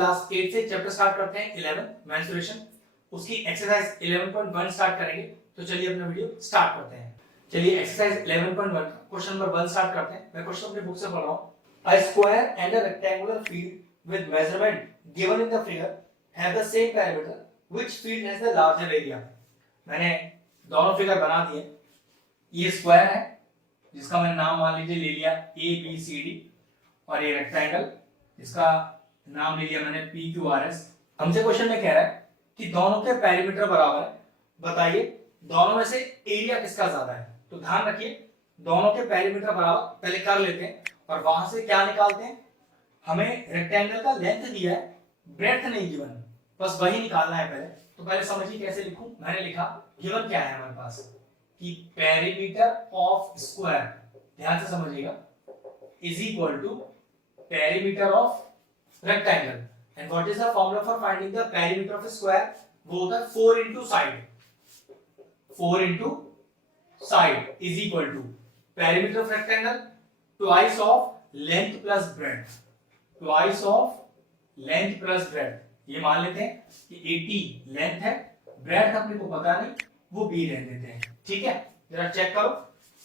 Class 8 से chapter start करते हैं 11 मेंस्ट्रुएशन। उसकी एक्सरसाइज 11.1 स्टार्ट करेंगे। तो चलिए अपना वीडियो स्टार्ट करते हैं। चलिए एक्सरसाइज 11.1 क्वेश्चन नंबर 1 स्टार्ट करते हैं। मैं क्वेश्चन अपनी बुक से पढ़ रहा हूं। A square and a rectangular field with measurement given in the figure have the same parameter which field has the larger area. मैंने दोनों फिगर बना दिए। ये स्क्वायर है जिसका मैंने नाम मान लीजिए ले लिया ए बी सी डी, और ये रेक्टेंगल जिसका नाम ले लिया मैंने पी क्यू आर एस। हमसे क्वेश्चन में कह रहा है कि दोनों के पेरीमीटर बराबर है, बताइए दोनों में से एरिया किसका ज्यादा है। तो ध्यान रखिए दोनों के पेरीमीटर बराबर पहले कर लेते हैं और वहां से क्या निकालते हैं। हमें रेक्टेंगल का लेंथ दिया है, ब्रेड्थ नहीं गिवन, बस वही निकालना है पहले। तो पहले समझिए कैसे लिखूं। मैंने लिखा गिवन क्या है हमारे पास कि पेरीमीटर ऑफ स्क्वायर, ध्यान से समझिएगा, is equal to perimeter of rectangle. And what is the formula for finding the perimeter of a square? वो होता है 4 into side. 4 into side is equal to perimeter of rectangle twice of length plus breadth. Twice of length plus breadth. ये मान लेते हैं कि 80 length है, breadth अपने को पता नहीं, वो b रहने देते हैं। ठीक है, जरा चेक करो।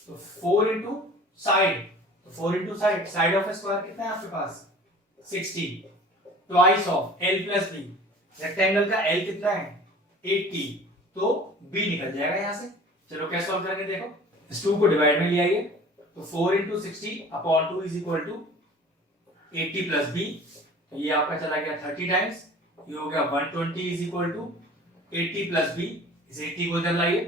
तो 4 into side, तो 4 into side, side of square कितना है आपके पास 60, twice of l plus b, rectangle का l कितना है 80, तो b निकल जाएगा यहां से। चलो कैसे सॉल्व करेंगे देखो। इस 2 को डिवाइड में ले आइए, तो 4 into 60 upon 2 is equal to 80 plus b, तो ये आपका चला गया 30 टाइम्स, ये हो गया 120 is equal to 80 plus b। इस 80 को इधर लाइए,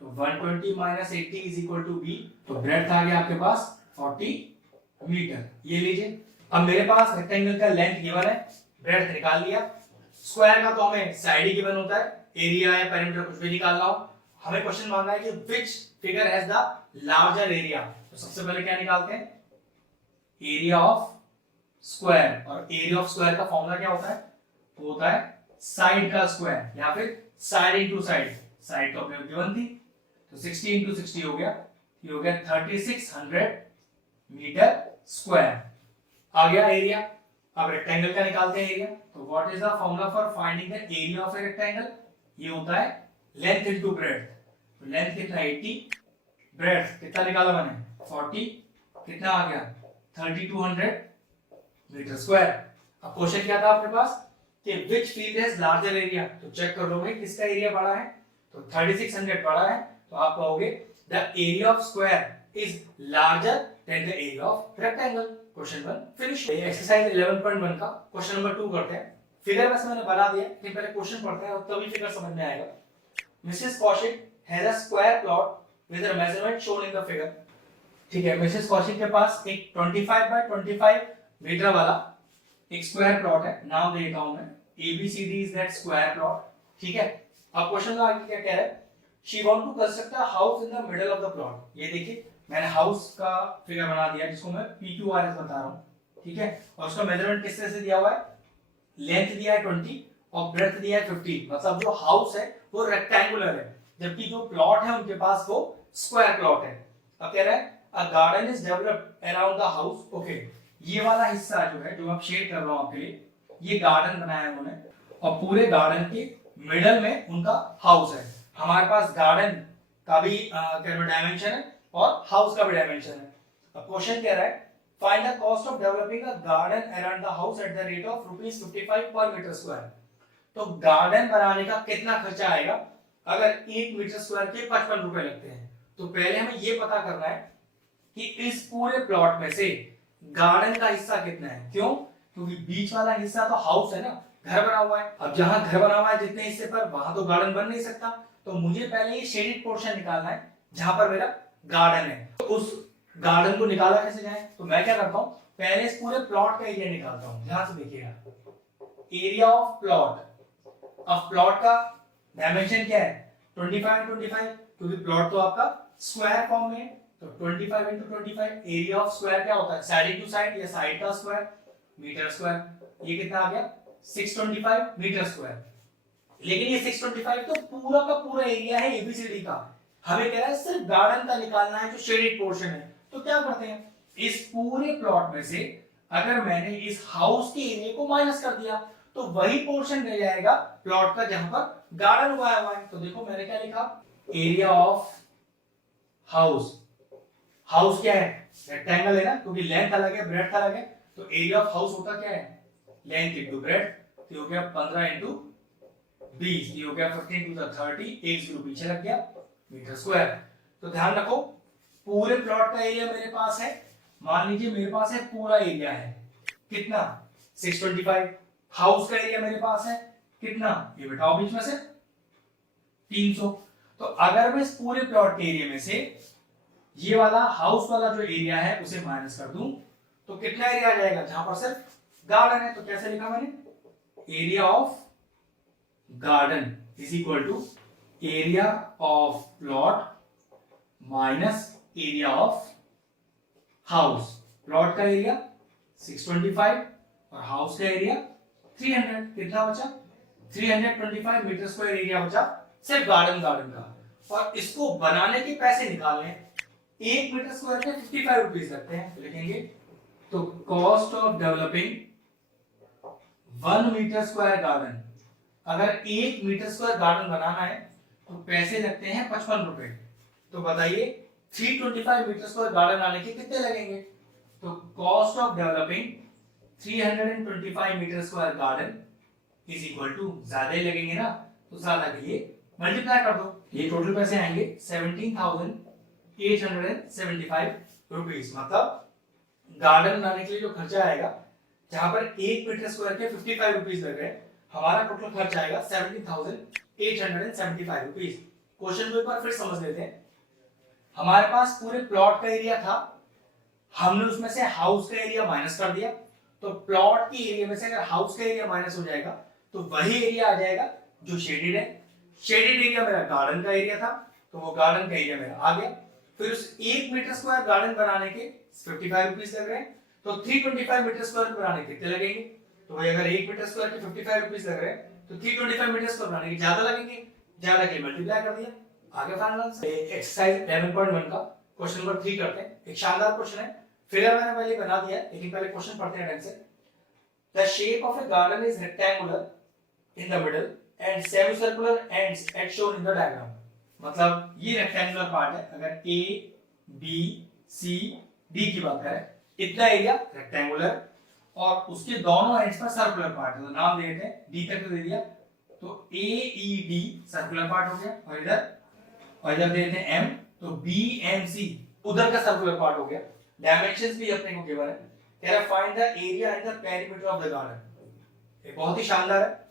तो 120 minus 80 is equal to b, तो ब्रेड्थ आ गया आपके पास 40 मीटर। ये लीजिए, अब मेरे पास रेक्टेंगल का लेंथ गिवन है, ब्रेड्थ निकाल लिया। स्क्वायर का तो हमें साइड ही गिवन होता है, एरिया या पेरीमीटर कुछ भी निकालना हो। हमें क्वेश्चन मांगा है कि which figure has the larger area. तो सबसे पहले क्या निकालते हैं, एरिया ऑफ स्क्वायर। और एरिया ऑफ स्क्वायर का फॉर्मूला क्या होता है, वो होता है साइड का स्क्वायर या फिर साइड इनटू साइड। साइड तो अपने गिवन थी, तो 60 इनटू 60 हो गया, ये हो गया 3600 मीटर स्क्वायर। आ गया एरिया। अब रेक्टेंगल का निकालते हैं एरिया। तो what is the formula for finding the area of a rectangle, ये होता है लेंथ इनटू ब्रेड्थ। तो लेंथ कितना 80, ब्रेड्थ कितना निकाला मैंने 40, कितना आ गया 3200 मीटर स्क्वायर। अब क्वेश्चन क्या था आपके पास कि which field has larger area. तो चेक कर लो भाई किसका एरिया बड़ा है, तो 3600 बड़ा है, तो आप कहोगे the area of square is larger than the area of rectangle. Question 1 finish. Exercise 11.1 का क्वेश्चन नंबर 2 करते हैं। फिगर वैसे मैंने बना दिया, लेकिन पहले क्वेश्चन पढ़ते हैं और तभी फिगर समझ में आएगा। Mrs Kaushik has a square plot with the measurement shown in the figure. ठीक है, मिसेस कौशिक के पास एक 25 बाय 25 मीटर वाला एक स्क्वायर प्लॉट है। नाम देता हूं मैं ABCD is that square plot. ठीक है, अब क्वेश्चन का आगे क्या कह रहा है, she want to construct a house in the middle of the plot. ये देखिए मैंने हाउस का फिगर बना दिया जिसको मैं PQRS बता रहा हूं। ठीक है, और उसका मेजरमेंट किस तरह से दिया हुआ है, लेंथ दिया है 20 और ब्रेड्थ दिया है 50। मतलब जो हाउस है वो रेक्टेंगुलर है, जबकि जो प्लॉट है उनके पास वो स्क्वायर प्लॉट है। अब कह रहा है a garden is developed around the house. Okay, ये वाला हिस्सा जो है जो मैं शेड कर रहा हूं आपके लिए, ये गार्डन बनाया है उन्होंने, और पूरे गार्डन के मिडल में उनका हाउस है। हमारे पास गार्डन का भी डायमेंशन है और हाउस का भी डायमेंशन है। अब क्वेश्चन कह रहा है find the cost of developing a garden around the house at the rate of ₹55 पर मीटर स्क्वायर। तो गार्डन बनाने का कितना खर्चा आएगा अगर 1 मीटर स्क्वायर के 55 रुपए लगते हैं। तो पहले हमें यह पता करना है कि इस पूरे प्लॉट में से गार्डन का हिस्सा कितना है। क्यों, क्योंकि बीच वाला हिस्सा तो हाउस है ना, घर बना हुआ है। अब जहां घर बना हुआ है जितने हिस्से पर, वहां तो गार्डन बन नहीं सकता। तो मुझे पहले ये शेडेड पोर्शन निकालना है जहां पर मेरा गार्डन है। तो उस गार्डन को निकाला कैसे जाए, तो मैं क्या करता हूं, पहले इस पूरे प्लॉट का एरिया निकालता हूं। ध्यान से देखिएगा, एरिया ऑफ प्लॉट। अब प्लॉट का डायमेंशन क्या है 25 25, क्योंकि प्लॉट तो आपका स्क्वायर फॉर्म में है। तो 25 into 25, एरिया ऑफ स्क्वायर क्या होता है, साइड इनटू साइड या साइड का स्क्वायर मीटर स्क्वायर। ये कितना आ गया 625 मीटर स्क्वायर। लेकिन ये 625 तो पूरा का पूरा एरिया है ABCD का। हमें कह रहा है सिर्फ गार्डन का निकालना है जो शेडेड पोर्शन है। तो क्या करते हैं, इस पूरे प्लॉट में से अगर मैंने इस हाउस के एरिया को माइनस कर दिया तो वही पोर्शन रह जाएगा प्लॉट का जहां पर गार्डन उगाया हुआ है। तो देखो मैंने क्या लिखा, एरिया ऑफ हाउस। हाउस क्या है, रेक्टेंगल है ना, क्योंकि लेंथ अलग है ब्रेड्थ अलग है। तो एरिया ऑफ हाउस होता क्या है, लेंथ इंटू ब्रेड्थ। तो हो गया 15 इंटू 20, ये हो गया 15 टू द 30, एक जीरो पीछे लग गया, मीटर स्क्वायर। तो ध्यान रखो पूरे प्लॉट का एरिया मेरे पास है, मान लीजिए मेरे पास है पूरा एरिया है कितना 625। हाउस का एरिया मेरे पास है कितना, ये बताओ बीच में से 300। तो अगर मैं इस पूरे प्लॉट के एरिया में से ये वाला हाउस वाला जो एरिया है उसे माइनस कर दूं तो कितना एरिया आ जाएगा, जहां पर सिर्फ गार्डन है। तो कैसे लिखा मैंने, area of garden is equal to area of plot minus area of house. Plot का एरिया 625 और हाउस का एरिया 300, कितना बचा 325 मीटर स्क्वायर एरिया बचा सिर्फ गार्डन का। और इसको बनाने के पैसे निकालने, 1 मीटर स्क्वायर के 55 रुपीज लगते हैं। तो लिखेंगे तो cost of developing 1 metre square garden, अगर 1 मीटर स्क्वायर गार्डन बनाना है तो पैसे लगते हैं 55 रुपए। तो बताइए 325 मीटर स्क्वायर गार्डन आने के कितने लगेंगे। तो cost of developing 325 metre square garden is equal to, ज्यादा ही लगेंगे ना, तो ज्यादा के लिए मल्टीप्लाई कर दो। ये टोटल पैसे आएंगे 17,875 रुपीज। मतलब गार्डन बनाने के लिए जो खर्चा आएगा, जहां पर 1 मीटर स्क्वायर के 55 रुपीज लग रहे हैं, हमारा टोटल खर्च आएगा 17,875 रुपीज। क्वेश्चन को एक बार फिर समझ लेते हैं। हमारे पास पूरे प्लॉट का एरिया था, हमने उसमें से हाउस का एरिया माइनस कर दिया। तो प्लॉट की एरिया में से अगर हाउस का एरिया माइनस हो जाएगा तो वही एरिया आ जाएगा जो शेडेड है। शेडेड एरिया मेरा गार्डन का एरिया था, तो वो गार्डन का एरिया मेरा आ गया। फिर उस 1 मीटर स्क्वायर गार्डन बनाने के 55 रुपीज लग रहे हैं, तो 325 मीटर स्क्वायर बनाने के कितने लगेंगे। तो भाई अगर 1 मीटर स्क्वायर के 55 रुपीज लग रहे हैं तो 325 मीटर स्क्वायर बनाने के ज्यादा लगेंगे, ज्यादा के मल्टीप्लाई कर दिया, आगे फाइनल आंसर। एक्सरसाइज 11.1 का क्वेश्चन नंबर 3 करते हैं। एक शानदार क्वेश्चन है, फिगर मैंने पहले बना दिया है, लेकिन पहले क्वेश्चन पढ़ते हैं ढंग से। The shape of a garden is rectangular in the middle and semicircular ends at shown in the diagram. मतलब ये रेक्टेंगुलर पार्ट है, अगर ए बी सी डी की बात करें, इतना एरिया रेक्टेंगुलर और उसके दोनों एंड्स पर सर्कुलर पार्ट है। तो नाम दे देते हैं, डी तक दे दिया, तो ए ई डी सर्कुलर पार्ट हो गया, और इधर दे देते हैं एम, तो बी एम सी उधर का सर्कुलर पार्ट हो गया। डायमेंशंस भी अपने को गिवन है, कह रहा find the area in the perimeter of the garden. ये बहुत ही शानदार है।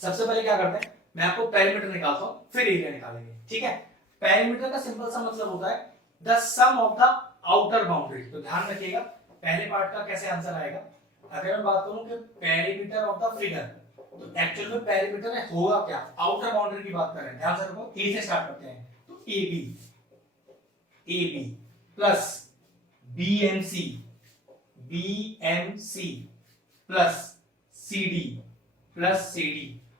सबसे पहले क्या करते हैं, मैं आपको पेरीमीटर निकालता हूं, फिर एरिया निकालेंगे, ठीक है। पेरीमीटर का सिंपल सा मतलब होता है the sum of the outer boundary. तो ध्यान रखिएगा पहले पार्ट का कैसे आंसर आएगा। अगर मैं बात करूं कि पेरीमीटर ऑफ द फिगर, तो एक्चुअल में पेरीमीटर में होगा क्या, आउटर बाउंड्री की बात करें, ध्यान से रखो। ए से स्टार्ट करते हैं, तो A B plus BMC plus CD plus CD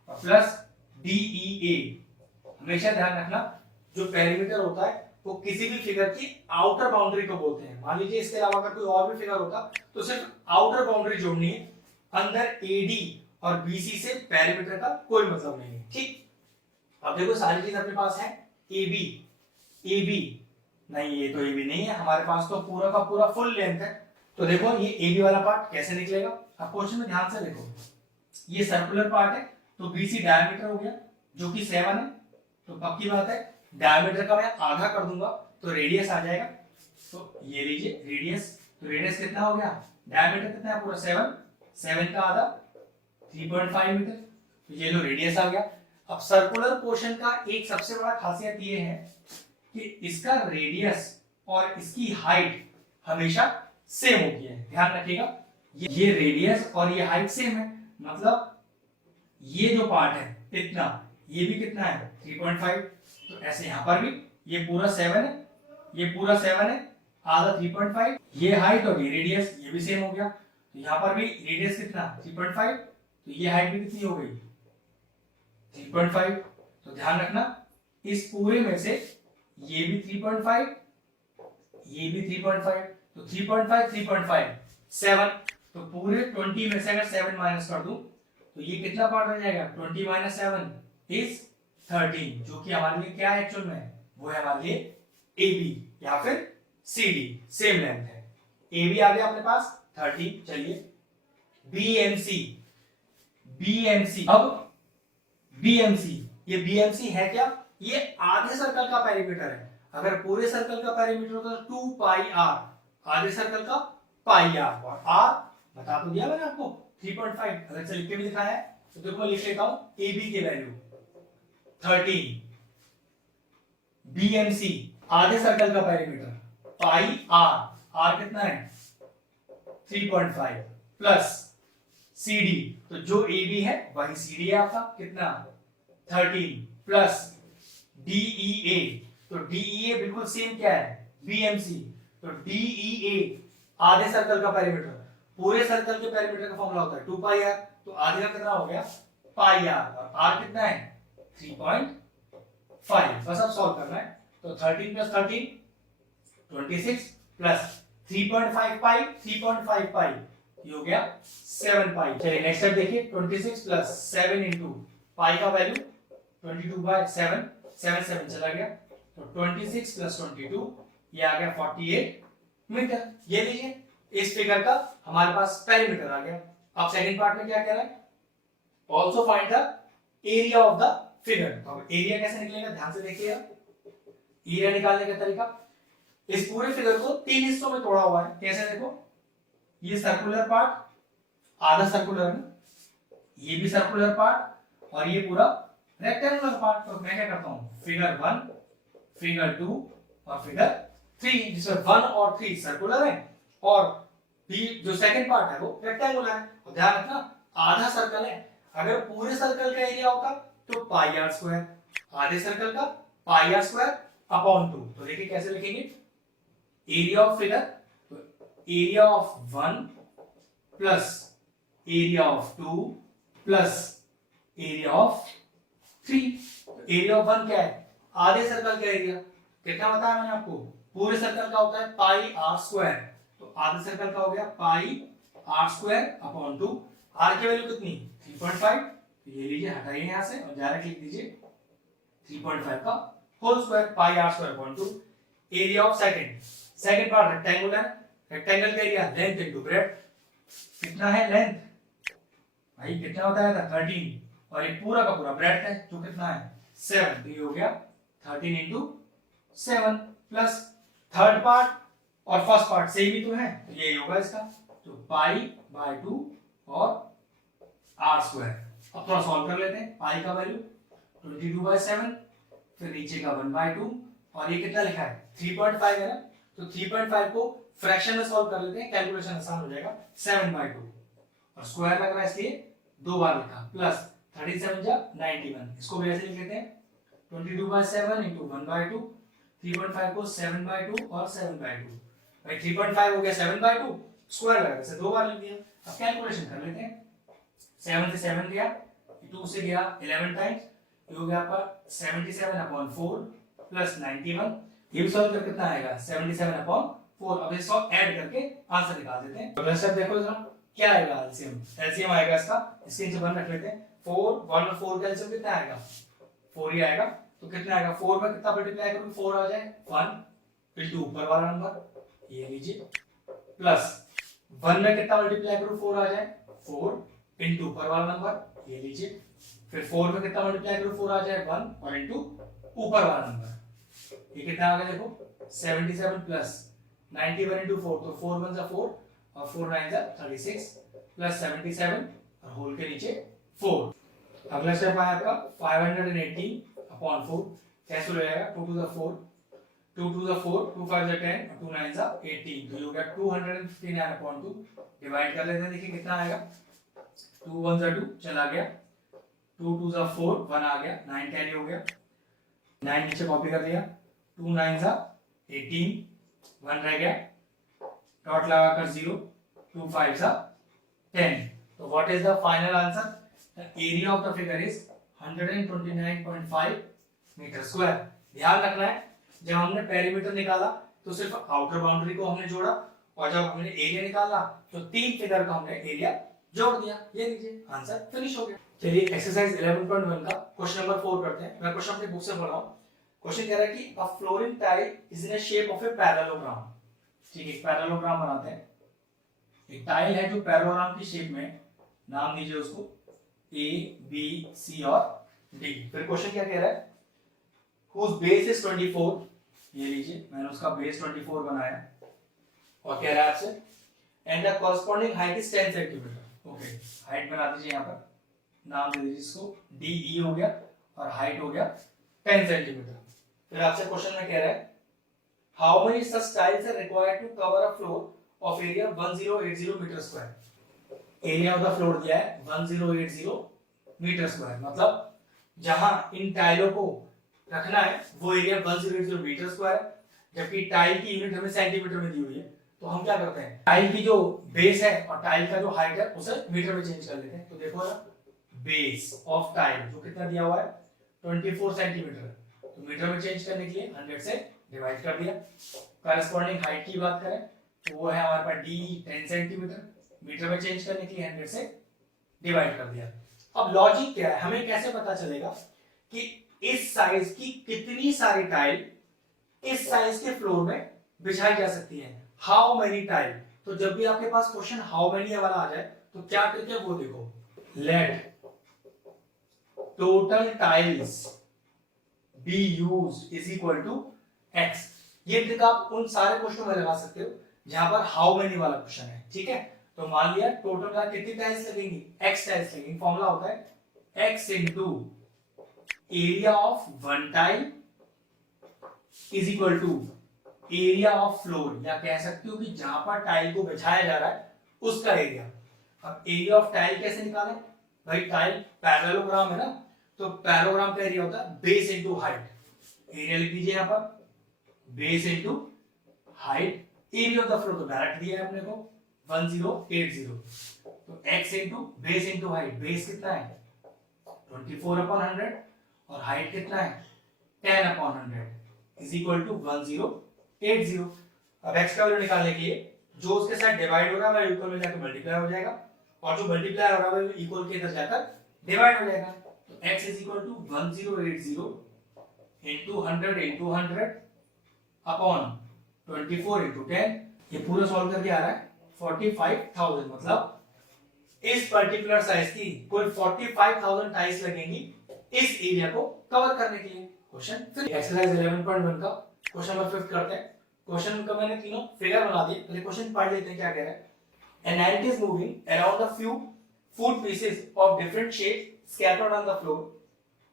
और प्लस DEA। हमेशा ध्यान रखना जो पेरीमीटर होता है वो किसी भी फिगर की आउटर बाउंड्री को बोलते हैं। मान लीजिए इसके अलावा अगर कोई और भी फिगर होता तो सिर्फ आउटर बाउंड्री जोड़नी है, अंदर AD और BC से पेरीमीटर का कोई मतलब नहीं है, ठीक। अब देखो सारी चीज अपने पास है, AB नहीं, ये तो AB नहीं है, हमारे पास तो पूरा का पूरा फुल लेंथ है। तो देखो ये AB वाला पार्ट कैसे निकलेगा। अब क्वेश्चन में ध्यान से देखो, ये सर्कुलर पार्ट है, तो BC डायमीटर हो गया जो कि 7 है। तो पक्की बात है डायमीटर का मैं आधा कर दूंगा तो रेडियस आ जाएगा। तो ये लीजिए रेडियस, तो रेडियस कितना हो गया, डायमीटर कितना है पूरा 7 का आधा 3.5 मीटर। तो ये लो रेडियस आ गया। अब सर्कुलर पोर्शन का एक सबसे बड़ा खासियत ये है कि इसका रेडियस और इसकी हाइट हमेशा सेम होती है। ध्यान रखिएगा ये रेडियस और ये हाइट सेम है, मतलब ये जो पार्ट है इतना, ये भी कितना है 3.5। तो ऐसे यहां पर भी ये पूरा 7 है, ये पूरा 7 है, आधा 3.5, ये हाइट और ये रेडियस ये भी सेम हो गया। तो यहां पर भी रेडियस कितना 3.5, तो ये हाइट भी कितनी हो गई 3.5। तो ध्यान रखना इस पूरे में से ये भी 3.5, ये भी 3.5, तो 3.5 3.5 7। तो पूरे 20 में से अगर 7 माइनस कर दूं तो तो ये कितना पार्ट बन जाएगा 20 माइनस 7 इज 13, जो कि हमारे लिए क्या है एक्चुअल में, वो है हमारे लिए AB या फिर CD, सेम लेंथ है। AB आ गया अपने पास 30। चलिए BMC, अब BMC, ये BMC है क्या, ये आधे सर्कल का पेरीमीटर है। अगर पूरे सर्कल का पेरीमीटर होता तो 2 पाई r, आधे सर्कल का पाई r, और r बता तो दिया मैंने आपको 3.5। अगर से लिख के भी दिखाया है तो देखो लिख लेता हूं AB की वैल्यू 13, BMC आधे सर्कल का पेरीमीटर पाई r कितना है 3.5 प्लस CD, तो जो AB है वही CD है आपका, कितना 13 प्लस DEA, तो DEA बिल्कुल सेम क्या है BMC, तो DEA आधे सर्कल का पेरीमीटर, पूरे सर्कल के पेरीमीटर का फॉर्मूला होता है 2 पाई r, तो आधे का कितना हो गया पाई r, और r कितना है 3.5। बस अब सॉल्व करना है, तो 13 प्लस 13 26 प्लस 3.5 पाई 3.5 पाई, ये हो गया 7 पाई। चलिए नेक्स्ट स्टेप देखिए, 26 प्लस 7 इंटू पाई का वैल्यू 22/7, 7 7 चला गया, तो 26 प्लस 22 ये आ गया 48 मीटर। ये लीजिए इस फिगर का हमारे पास पेरीमीटर आ गया। अब सेकंड पार्ट में क्या कह रहा है, also find the area of the figure. तो अब एरिया कैसे निकलेगा ध्यान से देखिएगा। एरिया निकालने का तरीका, इस पूरे फिगर को 3 हिस्सों में तोड़ा हुआ है। कैसे देखो, ये सर्कुलर पार्ट आधा सर्कुलर है, ये भी सर्कुलर पार्ट, और ये पूरा रेक्टेंगुलर पार्ट। तो मैं क्या करता हूं, फिगर 1, फिगर 2 और फिगर 3, जिसमें 1 और 3 सर्कुलर है और बी जो सेकंड पार्ट है वो रेक्टेंगुलर है। और ध्यान रखना आधा सर्कल है, अगर पूरे सर्कल का एरिया होता तो पाई आर स्क्वायर, आधे सर्कल का पाई आर स्क्वायर अपॉन 2। तो देखिए कैसे लिखेंगे, एरिया ऑफ फिगर, तो area of 1 plus area of 2 plus area of 3। तो एरिया ऑफ 1 क्या है, आधे सर्कल का एरिया, कितना बताया मैंने आपको, पूरे सर्कल का होता है पाई आर स्क्वायर, तो आधे सर्कल का हो गया पाई आर स्क्वायर अपॉन 2। आर की वैल्यू कितनी 3.5, तो ये लीजिए हटाइए यहां से और डायरेक्ट लिख दीजिए 3.5 का whole square pi r square upon 2। Area of second part rectangular, rectangle का एरिया लेंथ इनटू ब्रेड्थ, कितना है लेंथ भाई, कितना बताया था 13, और ये पूरा का पूरा ब्रेड्थ है जो कितना है 7, तो ये हो गया 13 इंटू 7 प्लस थर्ड पार्ट और फर्स्ट पार्ट सेम ही तो है, तो ये होगा इसका, तो पाई बाय 2 और आर स्क्वायर। अब थोड़ा सॉल्व कर लेते हैं, पाई का वैल्यू 22/7, फिर नीचे का 1/2, और ये कितना लिखा है 3.5 है ना, तो 3.5 को फ्रैक्शन में सॉल्व कर लेते हैं, कैलकुलेशन आसान हो जाएगा। 7/2 और स्क्वायर लग रहा है इसलिए 2 बार लिखा, प्लस 37 जा 91, इसको भी ऐसे लिख लेते हैं 22/7 इंटू 1/2, 3.5 को 7/2 और 7/2, भाई 3.5 हो गया 7/2, स्क्वायर लगा इसे 2 बार लिख दिया। अब कैलकुलेशन कर लेते हैं, 7 से 7 गया, 2 से गया 11 टाइम्स, ये हो गया आपका 77/4 प्लस 91, ये भी सॉल्व कर कितना आएगा 77/4। अब इसको ऐड करके आंसर निकाल देते हैं। अगला स्टेप देखो जरा क्या आएगा, एलसीएम, एलसीएम आएगा इसका, इसके नीचे 1 रख लेते हैं, 4 1 और 4 का एलसीएम कितना आएगा 4 ही आएगा, तो कितना आएगा 4 में कितना मल्टीप्लाई करूं 4 आ जाए 1 इंटू ऊपर वाला नंबर ये लीजिए, प्लस 1 में कितना मल्टीप्लाई करूं 4 आ जाए 4 इंटू ऊपर वाला नंबर ये लीजिए, फिर 4 में कितना मल्टीप्लाई करूं 4 आ जाए 1 और इंटू ऊपर वाला नंबर, ये कितना आ गया देखो 77 प्लस 91 इंटू 4, तो 4 1 जा 4 और 4 9 जा 36 प्लस 77 और होल के नीचे 4। अगला स्टेप आया आपका 518/4, कैसे हो जाएगा 2 to the 4, 2 to the 4, 2 5 जा 10 और 2 9 जा 18, तो ये हो गया 259/2। डिवाइड कर लेते हैं, देखिए कितना आएगा 2 1 जा 2 चला गया, 2 2 जा 4 1 आ गया, 9 कैरी हो गया, 9 नीचे कॉपी कर दिया, 2 9 जा 18, 1 रह गया, डॉट लगाकर 0, 2 5 जा 10। तो what is the final answer, the area of the figure is 129.5 metre square. ध्यान रखना है जब हमने पेरीमीटर निकाला तो सिर्फ आउटर बाउंड्री को हमने जोड़ा, और जब हमने एरिया निकाला तो 3 फिगर का हमने एरिया जोड़ दिया, ये लीजिए आंसर फिनिश हो गया। चलिए एक्सरसाइज 11.1 का क्वेश्चन नंबर 4 करते हैं। मैं क्वेश्चन अपनी बुक से पढ़ रहा हूँ। क्वेश्चन कह रहा है कि a flooring tile is in the shape of a parallelogram. ठीक है, पैरेललोग्राम बनाते हैं। एक टाइल है जो पैरेललोग्राम की शेप में, नाम दीजिए उसको ए बी सी और डी। फिर क्वेश्चन क्या कह रहा है, whose base is 24, ये लीजिए मैंने उसका बेस 24 बनाया और कह रहा है आपसे and the corresponding height is 10 centimetre. Okay, height बना दीजिए, यहाँ पर नाम दे दीजिए इसको डी ई हो गया और हाइट हो गया 10 सेंटीमीटर। फिर आपसे क्वेश्चन में कह रहा है how many such tiles are required to cover a floor of area 1080 metre square. Area of the floor दिया है 1080 मीटर स्क्वायर, मतलब जहां इन टाइलों को रखना है वो एरिया 1080 मीटर स्क्वायर, जबकि टाइल की यूनिट हमें सेंटीमीटर में दी हुई है। तो हम क्या करते हैं, टाइल की जो बेस है और टाइल का जो हाइट है उसे मीटर में चेंज कर लेते हैं। तो देखो ना, बेस ऑफ टाइल जो कितना दिया हुआ है 24 सेंटीमीटर, तो मीटर में चेंज करने के लिए 100 से डिवाइड कर दिया। कॉरस्पॉन्डिंग हाइट की बात करें तो वो है हमारे पास डी 10 सेंटीमीटर, मीटर में चेंज करने के लिए 100 से डिवाइड कर दिया। अब लॉजिक क्या है, हमें कैसे पता चलेगा कि इस साइज की कितनी सारी टाइल इस साइज के फ्लोर में बिछाई जा सकती है। हाउ मेनी टाइल, तो जब भी आपके पास क्वेश्चन हाउ मेनी वाला आ जाए तो क्या करते हैं वो देखो, let total tiles be used is equal to x. ये ट्रिक आप उन सारे क्वेश्चन में लगा सकते हो जहां पर हाउ मेनी वाला क्वेश्चन है। ठीक है, तो मान लिया टोटल का कितनी टाइल्स लगेंगी, एक्स टाइल्स लगेंगी। फॉर्मूला होता है x into area of one tile is equal to area of floor, या कह सकते हो कि जहां पर टाइल को बिछाया जा रहा है उसका एरिया। अब एरिया ऑफ टाइल कैसे निकालें भाई, टाइल पैरेललोग्राम है ना, तो पैरेललोग्राम का एरिया होता है बेस इनटू हाइट। एरिया लिख दीजिए यहां पर base into height. Area of the floor तो डायरेक्ट दिया है अपने को 1080, तो x into base into height. Base कितना है 24/100 और हाइट कितना है 10/100 इज इक्वल टू 1080। अब x का वैल्यू निकालने के लिए जो उसके साथ डिवाइड हो रहा है वो इक्वल में जाकर मल्टीप्लाई हो जाएगा, और जो मल्टीप्लाई हो रहा है वो इक्वल के इधर जाकर डिवाइड हो जाएगा। तो x is equal to 1080 into 100 into 100 upon 24 into 10। ये पूरा सॉल्व करके आ रहा है 45,000, मतलब इस पर्टिकुलर साइज की कुल 45,000 टाइल्स लगेंगी इस एरिया को कवर करने के लिए। क्वेश्चन फिर एक्सरसाइज 11.1 का क्वेश्चन नंबर 5 करते हैं। क्वेश्चन का मैंने तीनों फिगर बना दिए, पहले क्वेश्चन पढ़ लेते हैं क्या कह रहा है। An ant is moving around a few food pieces of different shapes scattered on the floor.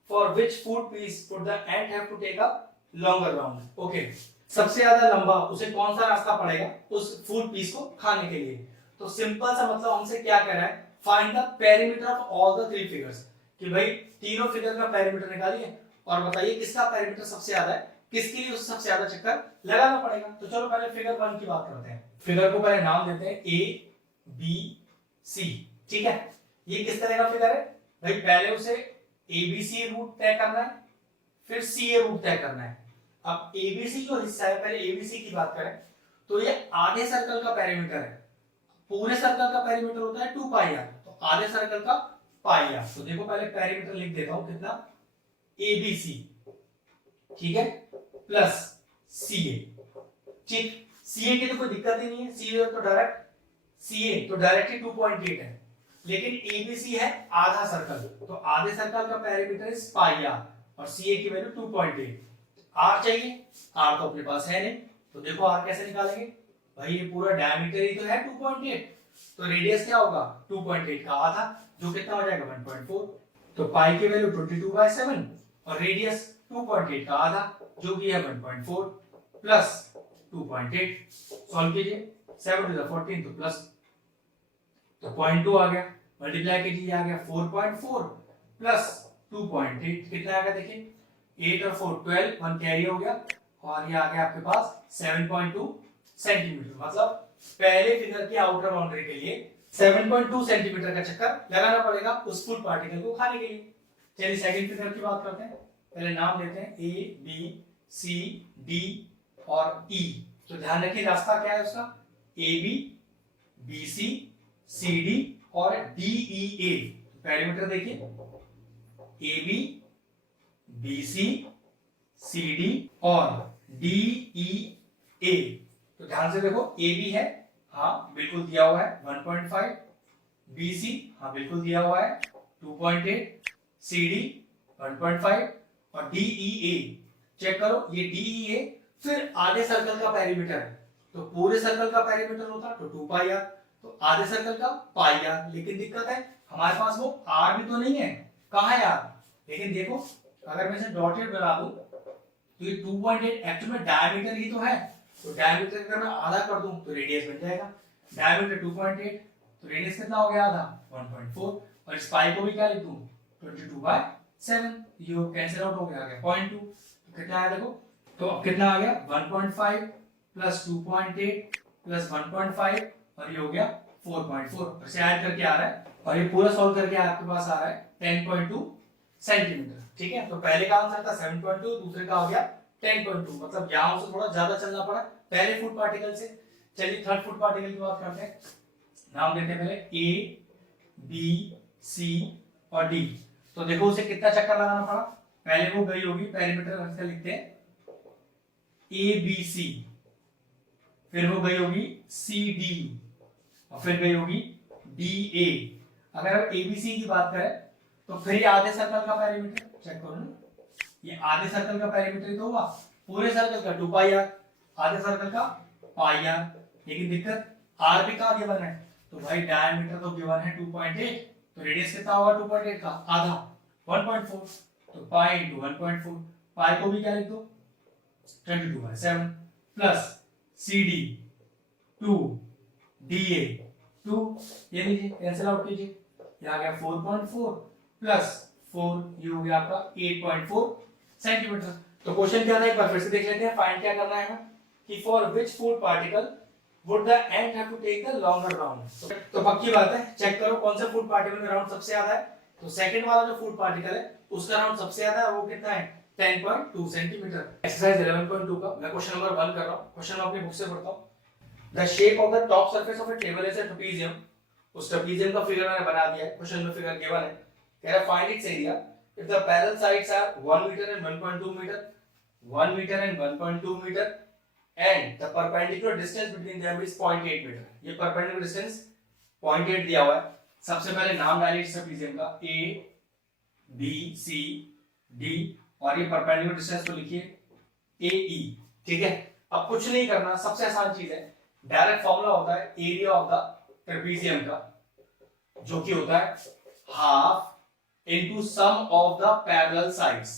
For which food piece would the ant have to take a longer round? Okay, सबसे ज्यादा लंबा उसे कौन सा रास्ता पड़ेगा उस फूड पीस को खाने के लिए। तो सिंपल सा मतलब हमसे क्या कह रहा है, find the perimeter of all the three figures, कि भाई तीनों फिगर का पेरीमीटर निकालिए और बताइए किसका पेरीमीटर सबसे ज्यादा है, किसके लिए उस सबसे ज्यादा चक्कर लगाना पड़ेगा। तो चलो पहले फिगर 1 की बात करते हैं। फिगर को पहले नाम देते हैं ए बी सी। ठीक है, ये किस तरह का फिगर है भाई, पहले उसे एबीसी रूट तय करना है, फिर सीए रूट तय करना है। अब एबीसी जो हिस्सा है, पहले एबीसी की बात करें तो ये आधे सर्कल का पेरीमीटर है। पूरे सर्कल का पेरीमीटर होता है 2 पाई आर, तो आधे सर्कल का पाई आर। तो देखो पहले पेरीमीटर लिख देता हूं कितना, एबीसी, ठीक है, प्लस सीए। ठीक, सीए की तो कोई दिक्कत ही नहीं है, सीए तो डायरेक्ट ही 2.8 है, लेकिन एबीसी है आधा सर्कल, तो आधे सर्कल का पेरीमीटर इज पाई आर और सीए की वैल्यू 2.8। आर चाहिए, आर तो अपने पास है नहीं, तो देखो आर कैसे निकालेंगे भाई, ये पूरा डायमीटर ही तो है 2.8, तो रेडियस क्या होगा 2.8 का आधा, जो कितना हो जाएगा 1.4। तो पाई की वैल्यू 22/7 और रेडियस 2.8 का आधा जो कि है 1.4 प्लस 2.8। सॉल्व कीजिए 7 टू द 14 तो प्लस, तो 0.2 आ गया, मल्टीप्लाई कीजिए आ गया 4.4 प्लस 2.8 कितना आ गया देखिए, 8 और 4 12, 1 कैरी हो गया और ये आ गया आपके पास 7.2 सेंटीमीटर। मतलब पहले फिगर की आउटर बाउंड्री के लिए 7.2 सेंटीमीटर का चक्कर लगाना पड़ेगा उस फूड पार्टिकल को खाने के लिए। चलिए सेकंड फिगर की बात करते हैं। पहले नाम देते हैं ए बी सी डी और ई। तो ध्यान रखिए रास्ता क्या है उसका, A B B C C D और DEA। पेरीमीटर देखिए AB, BC, CD और DEA। तो ध्यान से देखो, AB है, हाँ बिल्कुल दिया हुआ है 1.5, BC हाँ बिल्कुल दिया हुआ है 2.8, CD 1.5 और DEA चेक करो, ये DEA फिर आधे सर्कल का पेरीमीटर है। तो पूरे सर्कल का पेरीमीटर होता तो 2 पाई आर, तो आधे सर्कल का पाई आर। लेकिन दिक्कत है हमारे पास वो आर भी तो नहीं है, कहाँ है आर? लेकिन देखो अगर मैं इसे डॉटेड बना दूं तो ये 2.8 एक्चुअल में डायमीटर ही तो है, तो डायमीटर अगर मैं आधा कर दूं तो रेडियस बन जाएगा। डायमीटर 2.8 तो रेडियस कितना हो गया? आधा 1.4। और इस पाई को भी क्या लिख दूं 22/7, ये कैंसिल आउट हो गया, आ गया 0.2। तो कितना आया देखो, तो अब कितना आ गया 1.5 प्लस 2.8 प्लस 1.5 और ये हो गया 4.4। और इसे ऐड करके आ रहा है और ये पूरा सॉल्व करके आपके पास आ रहा है 10.2 सेंटीमीटर। ठीक है, तो पहले का आंसर था 7.2, दूसरे का हो गया 10.2, मतलब यहां से थोड़ा ज्यादा चलना पड़ा पहले फूड पार्टिकल से। चलिए थर्ड फूड पार्टिकल की बात करते हैं। नाम देते हैं पहले A, B, C और D। तो देखो उसे कितना चक्कर लगाना पड़ा, पहले वो गई होगी पेरीमीटर लिखते हैं ABC, फिर वो गई होगी CD और फिर गई होगी DA। अगर ABC की बात करें तो फिर ये आधे सर्कल का पेरीमीटर चेक करो ना, ये आधे सर्कल का पेरीमीटर ही तो हुआ, पूरे सर्कल का 2 पाई आर, आधे सर्कल का पाई आर। लेकिन दिक्कत आर भी कहां गिवन है, तो भाई डायमीटर तो गिवन है 2.8, तो रेडियस कितना होगा 2.8 का आधा 1.4, तो पाई इंटू 1.4, पाई को भी क्या लिख दो 22/7 प्लस CD 2, DA 2, ये लीजिए कैंसिल आउट कीजिए, ये आ गया 4.4 प्लस 4, ये हो गया आपका 8.4 सेंटीमीटर। तो क्वेश्चन क्या था एक बार फिर से देख लेते हैं। फाइंड क्या करना है कि for which food particle would the ant have to take the longer round. तो पक्की बात है, चेक करो कौन सा फूड पार्टिकल में राउंड सबसे ज्यादा है। तो सेकंड वाला जो फूड पार्टिकल है उसका राउंड सबसे ज्यादा है, वो कितना है 10.2 सेंटीमीटर। एक्सरसाइज 11.2 का मैं क्वेश्चन नंबर 1 कर रहा हूं, क्वेश्चन मैं अपनी बुक से पढ़ता हूं। The shape of the top surface of a table is a trapezium. उस ट्रेपेजियम का फिगर मैंने बना दिया है, क्वेश्चन में फिगर गिवन है। कह रहा find its area if the parallel sides are 1 metre and 1.2 metre, 1 metre and 1.2 metre and the perpendicular distance between them is 0.8 metre. ये perpendicular distance 0.8 दिया हुआ है। सबसे पहले नाम डालिए इस ट्रेपेजियम का A, B, C, D और ये perpendicular distance को लिखिए AE। ठीक है, अब कुछ नहीं करना, सबसे आसान चीज है, डायरेक्ट फॉर्मूला होता है एरिया ऑफ द ट्रेपेजियम का, जो कि होता है half into sum of the parallel sides,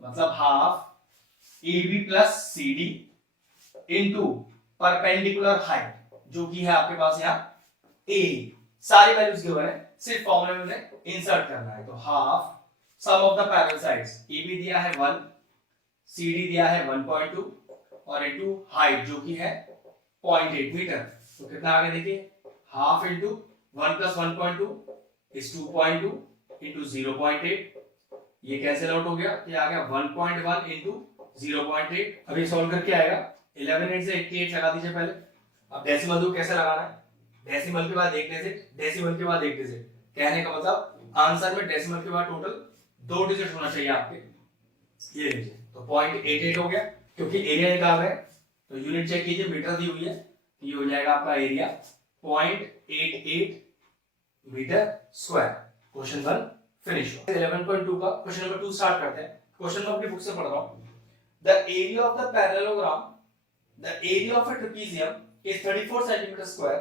मतलब half AB plus CD into perpendicular height, जो कि है आपके पास यहाँ A। सारी वैल्यूज गिवन है, सिर्फ फॉर्मूले में इंसर्ट करना है। तो half sum of the parallel sides, AB दिया है 1, CD दिया है 1.2 और इनटू हाइट जो कि है 0.8 मीटर। तो कितना आ गया देखिए, half into 1 plus 1.2 is 2.2 into 0.8, ये कैंसिल आउट हो गया, ये आ गया 1.1 इनटू 0.8। अब ये सॉल्व करके आएगा 11 से 88 लगा दीजिए पहले। अब डेसिमल दो कैसे लगाना है, डेसिमल के बाद एक डिजिट, डेसिमल के बाद एक डिजिट, कहने का मतलब आंसर में डेसिमल के बाद टोटल 2 डिजिट होना चाहिए आपके। ये लीजिए, तो 0.88 हो गया, क्योंकि एरिया निकाल रहे हैं तो यूनिट चेक कीजिए, मीटर दी हुई है, ये हो जाएगा आपका area 0.88 metre square. Question 1 finish हुआ। 11.2 का क्वेश्चन नंबर 2 स्टार्ट करते हैं। क्वेश्चन मैं अपनी बुक से पढ़ रहा हूं। The area of the parallelogram, the area of a trapezium is 34 cm square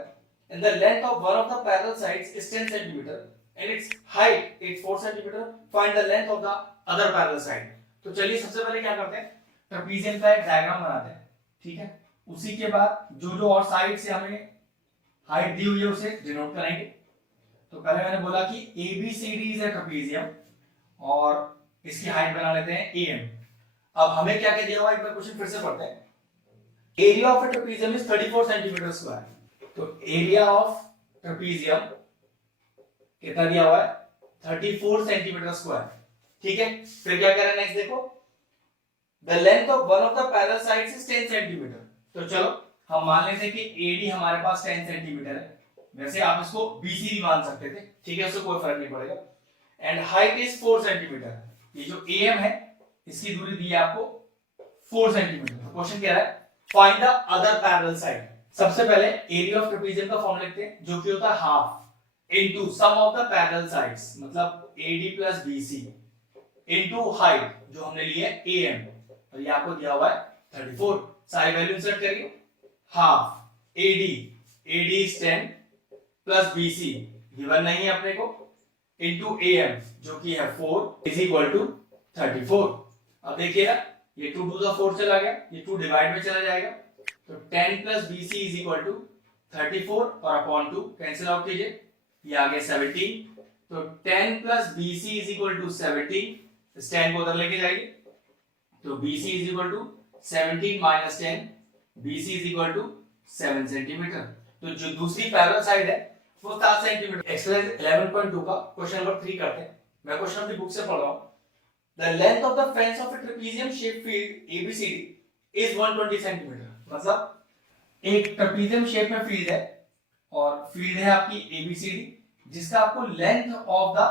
and the length of one of the parallel sides is 10 cm and its height is 4 cm. Find the length of the other parallel side. तो चलिए सबसे पहले क्या करते हैं, trapezium का एक diagram बनाते हैं। ठीक है, उसी के बाद जो जो और साइड से हमें हाइट दी हुई है उसे डिनोट करेंगे। तो पहले मैंने बोला कि ABCD इज अ ट्रेपेजियम और इसकी हाइट बना लेते हैं AM। अब हमें क्या क्या दिया हुआ है, एक बार क्वेश्चन फिर से पढ़ते हैं। Area of a trapezium is 34 centimetre square. तो एरिया ऑफ ट्रेपेजियम कितना दिया हुआ है 34 सेंटीमीटर स्क्वायर। ठीक है, फिर क्या करें नेक्स्ट देखो, the length of one of the parallel sides is 10 centimetre. तो चलो हम मान लेते हैं कि AD हमारे पास 10 सेंटीमीटर है, वैसे आप इसको बीसी भी मान सकते थे, ठीक है, उससे कोई फर्क नहीं पड़ेगा। And height is 4 centimetre. ये जो एम है इसकी दूरी दी है आपको 4 सेंटीमीटर। तो क्वेश्चन कह रहा है find the other parallel side. सबसे पहले एरिया ऑफ ट्रेपेजियम का फॉर्मूला लिखते हैं, जो कि होता है half into sum of the parallel sides, मतलब AD plus BC into height जो हमने लिया है एम, और ये आपको दिया हुआ है 34। सारी वैल्यू इंसर्ट करिए। Half AD, AD is 10 plus BC given नहीं है अपने को, इनटू एम जो कि है 4 इज इक्वल टू 34। अब देखिए ये 2 टू द 4 चला गया, ये 2 डिवाइड में चला जाएगा, तो 10 plus BC is equal to 34 और अपॉन 2 कैंसिल आउट कीजिए, ये आ गया 17। तो 10 plus BC is equal to 17, इस 10 को उधर लेके जाइए, तो BC is equal to 17 minus 10, BC is equal to 7 centimetre. तो जो दूसरी पैरेलल साइड है वो 7 सेंटीमीटर। एक्सरसाइज 11.2 का क्वेश्चन नंबर 3 करते हैं। मैं क्वेश्चन अपनी बुक से पढ़ रहा हूं। The length of the fence of a trapezium shaped field ABCD is 120 centimeter। मतलब एक ट्रेपेजियम शेप में फील्ड है और फील्ड है आपकी ABCD, जिसका आपको लेंथ ऑफ द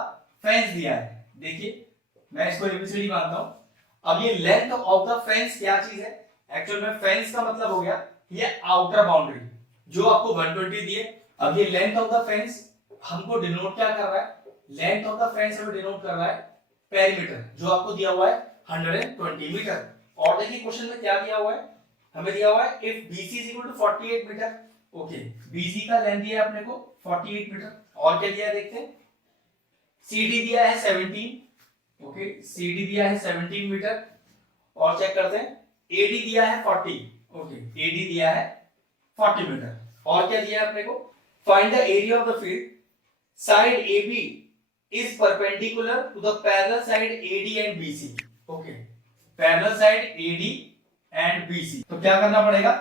फेंस दिया है। देखिए मैं इसको ABCD मानता हूं। अब ये लेंथ ऑफ द फेंस क्या चीज है? एक्चुअल में फेंस का मतलब हो गया ये आउटर बाउंड्री जो आपको 120 दिए। अब ये लेंथ ऑफ द फेंस हमको डिनोट क्या कर रहा है? लेंथ ऑफ द फेंस हमें डिनोट कर रहा है पेरीमीटर, जो आपको दिया हुआ है 120 मीटर। और देखिए क्वेश्चन में क्या दिया हुआ है, हमें दिया हुआ है if BC is equal to 48 metre. Okay, BC का लेंथ दिया है अपने को 48 मीटर। और क्या दिया है देखते हैं, CD दिया है 17। ओके, CD दिया है 17 मीटर। और चेक करते हैं AD दिया है 40। ओके, AD दिया है 40 मीटर। और क्या दिया है अपने को, find the area of the field side AB is perpendicular to the parallel side AD and BC। Okay, parallel side AD and BC। तो क्या करना पड़ेगा,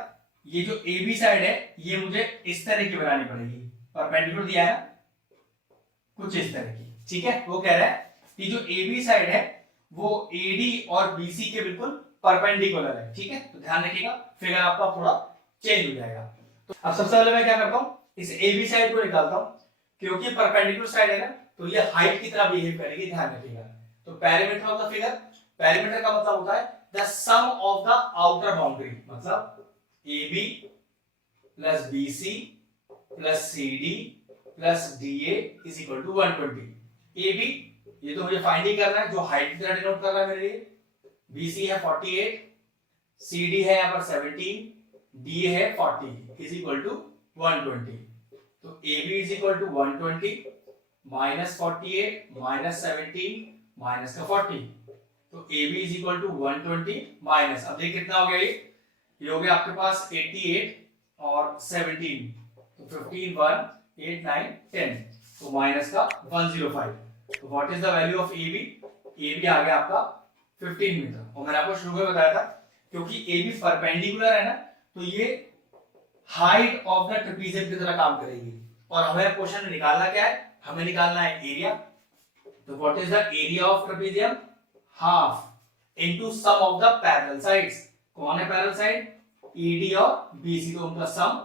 ये जो AB साइड है ये मुझे इस तरह की बनानी पड़ेगी। परपेंडिकुलर दिया है कुछ इस तरह की, ठीक है। वो कह रहा है कि जो AB साइड है वो AD और BC के बिल्कुल परपेंडिकुलर है, ठीक है। तो ध्यान रखिएगा, फिगर आपका थोड़ा चेंज हो जाएगा। तो अब सबसे पहले मैं क्या करता हूं, इस AB साइड को निकालता हूं, क्योंकि परपेंडिकुलर साइड है ना, तो ये हाइट की तरह बिहेव करेगी, ध्यान रखिएगा। तो perimeter of the figure, perimeter का मतलब होता है the sum of the outer boundary, मतलब AB plus BC plus CD plus DA is equal to 120। AB ये तो मुझे फाइंड ही करना है, जो हाइट की तरह डिनोट कर रहा है मेरे लिए। BC है 48, CD है यहाँ पर 17, DA है 40 इज इक्वल टू 120। तो AB is equal to 120 minus 48 minus 17 minus का 40। तो AB is equal to 120 minus, अब देखिए कितना हो गया, ये हो गया आपके पास 88 और 17, तो 15 1 8 9 10, तो माइनस का 105। तो what is the value of AB? AB आ गया आपका 15 मीटर। और मैंने आपको शुरू में बताया था क्योंकि AB परपेंडिकुलर है ना, तो ये हाइट ऑफ द ट्रेपेजियम की तरह काम करेगी। और हमें क्वेश्चन में निकालना क्या है, हमें निकालना है एरिया। तो what is the area of trapezium? Half into sum of the parallel sides. कौन है पैरेलल साइड? ED और BC, तो उनका सम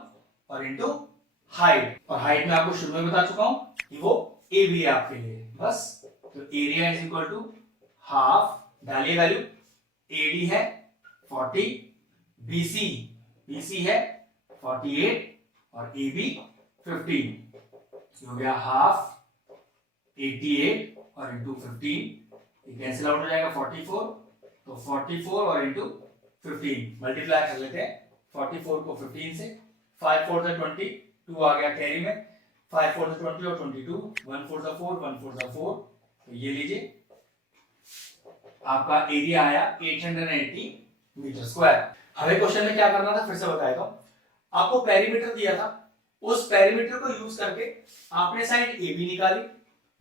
और इनटू हाइट। और हाइट में आपको शुरू में बता चुका हूं कि वो AB है आपके लिए, बस। तो area is equal to half, डालिए वैल्यू। AD है 40, BC है 48 और AB 15, हो गया हाफ 88 और इंटू 15, ये कैंसिल आउट हो जाएगा 44। तो 44 और इंटू 15 मल्टीप्लाई कर लेते हैं 44 को 15 से। 5 4 से 20, 2 आ गया कैरी में, 5 4 से 20 और 22, 1 4 से 4, 1 4 से 4। तो ये लीजिए आपका एरिया आया 880 मीटर स्क्वायर। हमें क्वेश्चन में क्या करना था फिर से बताएगा। आपको पेरीमीटर दिया था, उस पेरीमीटर को यूज करके आपने साइड AB निकाली।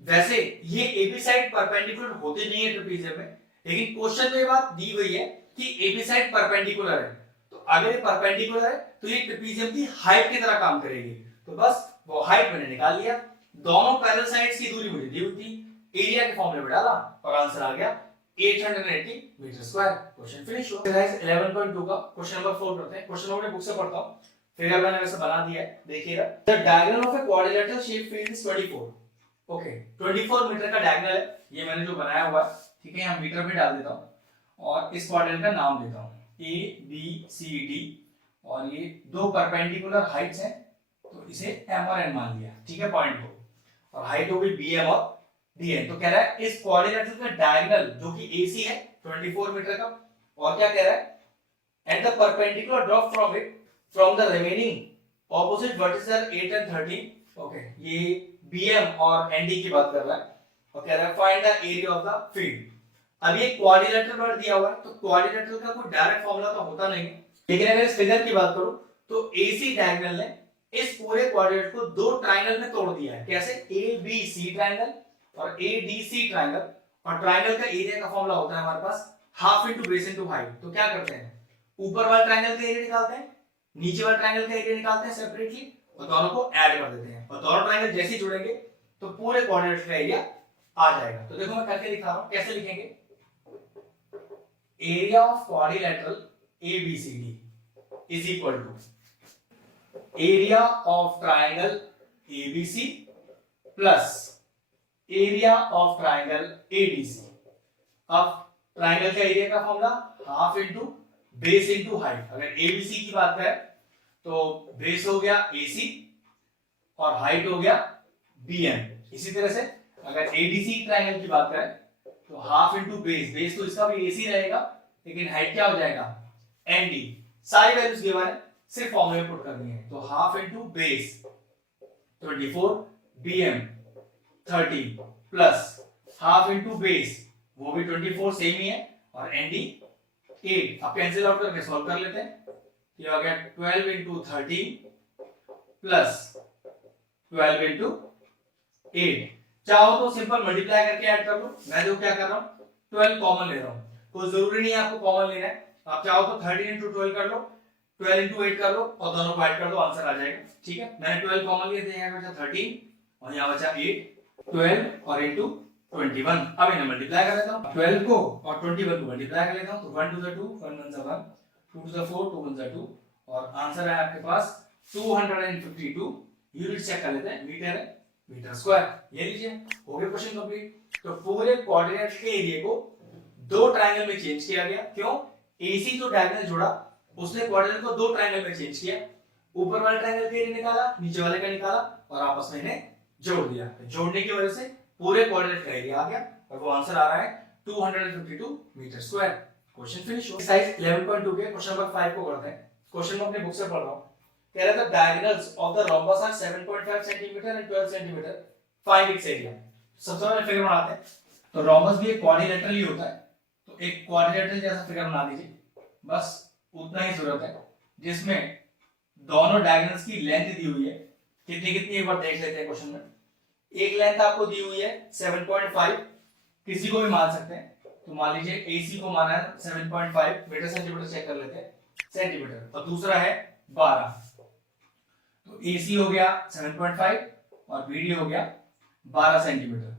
वैसे ये AB साइड परपेंडिकुलर होती नहीं है ट्रेपेजियम में, लेकिन क्वेश्चन में बात दी हुई है कि AB साइड परपेंडिकुलर है। तो अगर ये परपेंडिकुलर है तो ये ट्रेपेजियम की हाइट की तरह काम करेगी। तो बस वो हाइट मैंने निकाल लिया। दोनों पैरेलल साइड्स की दूरी मुझे दी हुई थी, एरिया के फॉर्मूले में डाला और आंसर आ गया 880 मीटर स्क्वायर। क्वेश्चन फिनिश हुआ। एक्सरसाइज 11.2 का क्वेश्चन नंबर 4 करते हैं। क्वेश्चन नंबर बुक से पढ़ता हूं। फिगर मैंने वैसे बना दिया है, देखिएगा। The diagonal of a quadrilateral shape field is 24। Okay, 24 metre का डायगोनल है, ये मैंने जो बनाया हुआ है, ठीक है। यहाँ मीटर भी डाल देता हूँ और इस क्वाड्रिलेटरल का नाम देता हूँ ए बी सी डी, और ये दो परपेंडिकुलर हाइट्स हैं, तो इसे एम और एन मान लिया, ठीक है, पॉइंट को, और हाइट हो गई बी एम और डी एन। तो कह रहा है इस क्वाड्रिलेटरल का डायगोनल जो कि एसी है 24 मीटर का, और क्या कह रहा है, and the perpendicular drop from it from the remaining opposite vertices are 8 and 13। Okay, ये बीएम और एनडी की बात कर रहा है, और कह रहा है find the area of the field. अब ये क्वाड्रिलेटरल वर्ड दिया हुआ है, तो क्वाड्रिलेटरल का कोई डायरेक्ट फॉर्मूला तो होता नहीं, लेकिन अगर इस फिगर की बात करूं तो एसी डायगोनल ने इस पूरे क्वाड्रिलेटरल को दो ट्रायंगल में तोड़ दिया है। कैसे? ए बी सी ट्रायंगल और ए डी सी ट्रायंगल, और ट्रायंगल का एरिया का फॉर्मूला होता है हमारे पास half into base into height. तो क्या करते हैं, ऊपर वाले ट्रायंगल का एरिया निकालते हैं, नीचे वाले ट्रायंगल का एरिया निकालते हैं सेपरेटली, और दोनों को ऐड कर देते हैं, और दोनों ट्रायंगल जैसे ही जुड़ेंगे तो पूरे क्वाड्रिलेटरल का एरिया आ जाएगा। तो देखो मैं करके दिखा रहा हूं, कैसे लिखेंगे, area of quadrilateral ABCD is equal to area of triangle ABC plus area of triangle ADC। अब ट्राइंगल का एरिया का formula half into base into height. अगर ABC की बात करें तो बेस हो गया AC और हाइट हो गया BM। इसी तरह से अगर ADC ट्राइंगल की बात करें तो हाफ इंटू बेस, बेस तो इसका भी AC रहेगा, लेकिन हाइट क्या हो जाएगा ND। सारी वैल्यूज गिवन है, सिर्फ फॉर्मूले पुट करनी है। तो half into base 24 BM 30 plus half into base वो भी 24 सेम ही है, और ND 8। अब कैंसिल आउट करके सॉल्व कर लेते हैं। ये हो गया 12 इंटू 13 प्लस 12 इंटू 8। चाहो तो सिंपल मल्टीप्लाई करके ऐड कर लो, मैं जो क्या कर रहा हूं 12 कॉमन ले रहा हूं, कोई जरूरी नहीं है आपको कॉमन लेना है। आप चाहो तो 13 इंटू 12 कर लो, 12 इंटू 8 कर लो, और दोनों को ऐड कर दो, आंसर आ जाएगा, ठीक है। मैंने 12 कॉमन लिए थे, यहाँ बचा 13 और यहाँ बचा 8, 12 और इंटू 21। अब इन्हें मल्टीप्लाई कर लेता हूँ, 12 को और 21 को मल्टीप्लाई कर लेता हूँ, तो 1 टू द 2 1 1 सा 1, 2 टू द 4 2 1 सा 2, और आंसर है आपके पास 252। यूनिट चेक कर लेते हैं, मीटर है, मीटर स्क्वायर। ये लीजिए, हो गया क्वेश्चन कंप्लीट। तो पूरे कोऑर्डिनेट के एरिया को दो ट्रायंगल में चेंज किया गया। क्यों? AC जो डायगोनल जोड़ा उसने क्वाड्रिलेटरल को दो ट्रायंगल में चेंज किया, ऊपर वाले ट्रायंगल का एरिया निकाला, नीचे वाले का निकाला, और आपस में इन्हें जोड़ दिया। जोड़ने की वजह से पूरे क्वाड्रिलेटरल का एरिया आ गया, और वो आंसर आ रहा है 252 मीटर स्क्वायर। क्वेश्चन फिनिश हो। एक्सरसाइज 11.2 के क्वेश्चन नंबर 5 को करते हैं। क्वेश्चन में अपने बुक से पढ़ रहा हूं। कह रहा था diagonals of the rhombus are 7.5 centimetre and 12 centimetre, find its area. सबसे पहले फिगर बनाते हैं। तो रोम्बस भी एक क्वाड्रिलेटरल ही होता है, तो एक क्वाड्रिलेटरल जैसा फिगर बना दीजिए, बस उतना ही जरूरत है, जिसमें दोनों डायगोनल्स की लेंथ दी हुई है। कितनी कितनी एक बार देख लेते हैं क्वेश्चन में। एक लेंथ आपको दी हुई है 7.5, किसी को भी मान सकते हैं, तो मान लीजिए AC को माना है 7.5 मीटर, सेंटीमीटर चेक कर लेते हैं, सेंटीमीटर, और दूसरा है 12, तो AC हो गया 7.5 और BD हो गया 12 सेंटीमीटर।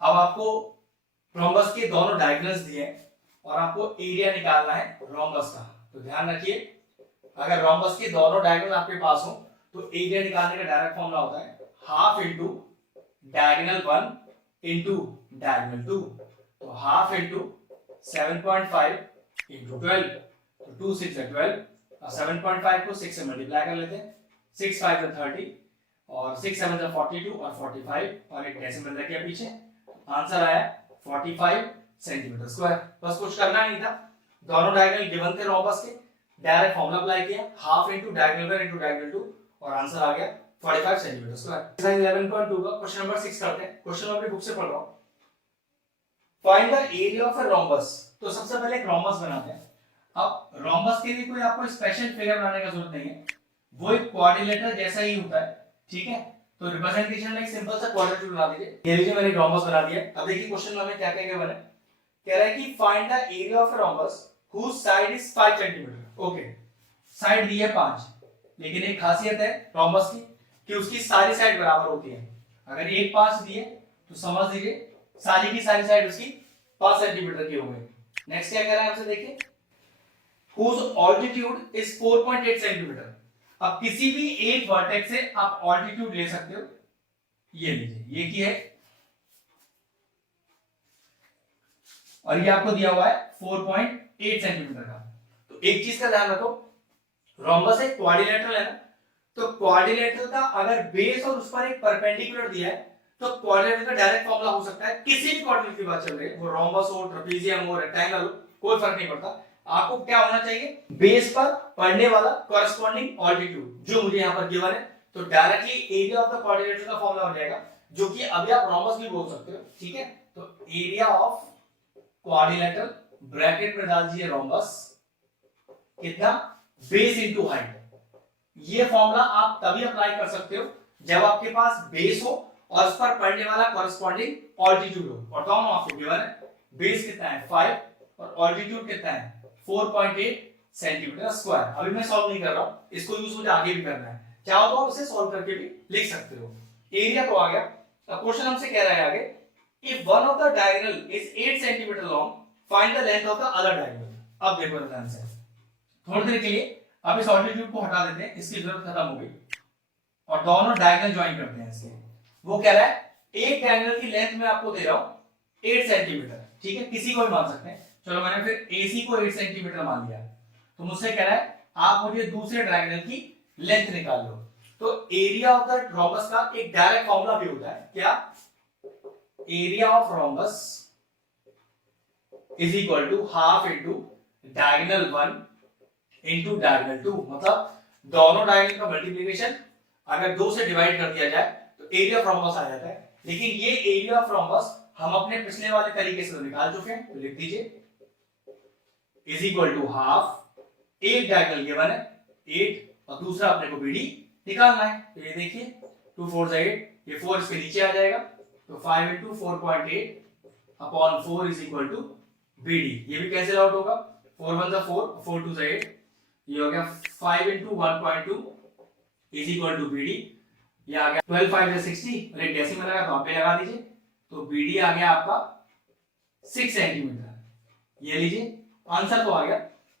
अब आपको रोम्बस के दोनों डायगोनल्स दिए हैं और आपको एरिया निकालना है रोम्बस का। तो ध्यान रखिए, अगर रोम्बस के दोनों डायगोनल आपके पास हो तो एरिया निकालने का डायरेक्ट फॉर्मूला होता है half into diagonal 1 into diagonal 2। तो हाफ इंटू 7.5 इंटू 12, तो 2 6 है 12, और 7.5 को 6 से मल्टीप्लाई कर लेते हैं, 6 5 है 30, और 6 7 है 42 और 45, और एक डेसिमल रख दिया पीछे। आंसर आया 45 सेंटीमीटर स्क्वायर। बस कुछ करना नहीं था, दोनों डायगोनल गिवन थे रोम्बस के, डायरेक्ट फॉर्मूला अप्लाई किया, half into diagonal 1 into diagonal 2, और आंसर आ गया 45 सेंटीमीटर स्क्वायर। एक्सरसाइज 11.2 का क्वेश्चन नंबर 6 करते हैं। क्वेश्चन अपनी बुक से पढ़ रहा हूं। Find the area of a rhombus. तो सबसे पहले एक रोम्बस बनाते हैं। अब रोम्बस के लिए कोई आपको स्पेशल फिगर बनाने का जरूरत नहीं है, वो एक क्वाड्रिलेटरल जैसा ही होता है, ठीक है। तो रिप्रेजेंटेशन में एक सिंपल सा क्वाड्रिलेटरल बना दीजिए। ये लीजिए, मैंने एक रोम्बस बना दिया। अब देखिए क्वेश्चन में हमें क्या क्या गिवन है। कह रहा है कि find the area of a rhombus whose side is 5 centimetre. Okay, side दी है 5, लेकिन एक खासियत है रोम्बस की कि उसकी सारी साइड बराबर होती है। अगर एक 5 दी है तो समझ लीजिए सारी की सारी साइड उसकी 5 सेंटीमीटर की होगी। नेक्स्ट क्या कह रहा है हमसे, देखिए whose altitude is 4.8 सेंटीमीटर। अब किसी भी एक वर्टेक्स से आप ऑल्टीट्यूड ले सकते हो, ये लीजिए, ये की है, और ये आपको दिया हुआ है 4.8 सेंटीमीटर का। तो एक चीज का ध्यान रखो, रोम्बस एक क्वाड्रिलेटरल है ना, तो क्वाड्रिलेटरल का अगर बेस और उस पर एक परपेंडिकुलर दिया है तो क्वाड्रिलेटरल का डायरेक्ट फॉर्मूला हो सकता है, किसी भी क्वाड्रिलेटरल की बात चल रही है, वो रोम्बस हो, ट्रेपेजियम हो, रेक्टेंगल हो, कोई फर्क नहीं पड़ता। आपको क्या होना चाहिए, बेस पर पड़ने वाला कॉरेस्पॉन्डिंग ऑल्टीट्यूड जो मुझे यहां पर गिवन है, तो directly area of the quadrilateral का फॉर्मूला हो जाएगा, जो कि अभी आप रोम्बस भी बोल सकते हो, ठीक है। तो एरिया ऑफ क्वाड्रिलेटरल ब्रैकेट में डाल दीजिए रोम्बस, कितना, बेस इनटू हाइट। ये फॉर्मूला आप तभी अप्लाई कर सकते हो जब आपके पास बेस हो और उस पर पड़ने वाला कॉरेस्पॉन्डिंग ऑल्टीट्यूड हो, और दोनों आपको गिवन है, बेस कितना है 5 और ऑल्टीट्यूड कितना है 4.8 सेंटीमीटर स्क्वायर। अभी मैं सॉल्व नहीं कर रहा हूं, इसको यूज मुझे आगे भी करना है, चाहो तो आप इसे सॉल्व करके भी लिख सकते हो। एरिया तो आ गया। अब क्वेश्चन हमसे कह रहा है आगे, if one of the diagonal is 8 centimetre long, find the length of the other diagonal. अब देखो ध्यान से, थोड़ी देर के लिए अब इस ऑल्टीट्यूड को हटा देते हैं, इसकी जरूरत खत्म हो गई, और दोनों डायगोनल ज्वाइन करते हैं इसके। वो कह रहा है एक डायगोनल की लेंथ में आपको दे रहा हूं 8 सेंटीमीटर, ठीक है, किसी को भी मान सकते हैं, चलो मैंने फिर AC को 8 सेंटीमीटर मान लिया, तो मुझसे कह रहा है आप मुझे दूसरे डायगोनल की लेंथ निकाल लो। तो एरिया ऑफ द रोम्बस का एक डायरेक्ट फॉर्मूला भी होता है, क्या, area of rhombus is equal to half into diagonal 1 into diagonal 2, मतलब दोनों डायगोनल का मल्टीप्लिकेशन अगर 2 से डिवाइड कर दिया जाए तो एरिया ऑफ रोम्बस आ जाता है। लेकिन ये एरिया ऑफ रोम्बस हम अपने पिछले वाले तरीके से तो निकाल चुके हैं, तो लिख दीजिए इज इक्वल टू हाफ, एक डायगोनल गिवन है 8 और दूसरा अपने को BD निकालना है, तो ये देखिए 2 4 8, ये 4 इसके नीचे आ जाएगा, तो 5 into 4.8 upon 4 is equal to BD। ये भी कैंसिल आउट होगा, 4 1 जा 4, 4 2 जा 8, ये हो गया 5 into 1.2 is equal to BD। ये आ गया 12 5 जा 60, और एक डेसिमल लगा तो आप पे लगा दीजिए, तो BD आ गया आपका 6 सेंटीमीटर। ये लीजिए, आंसर तो आ गया।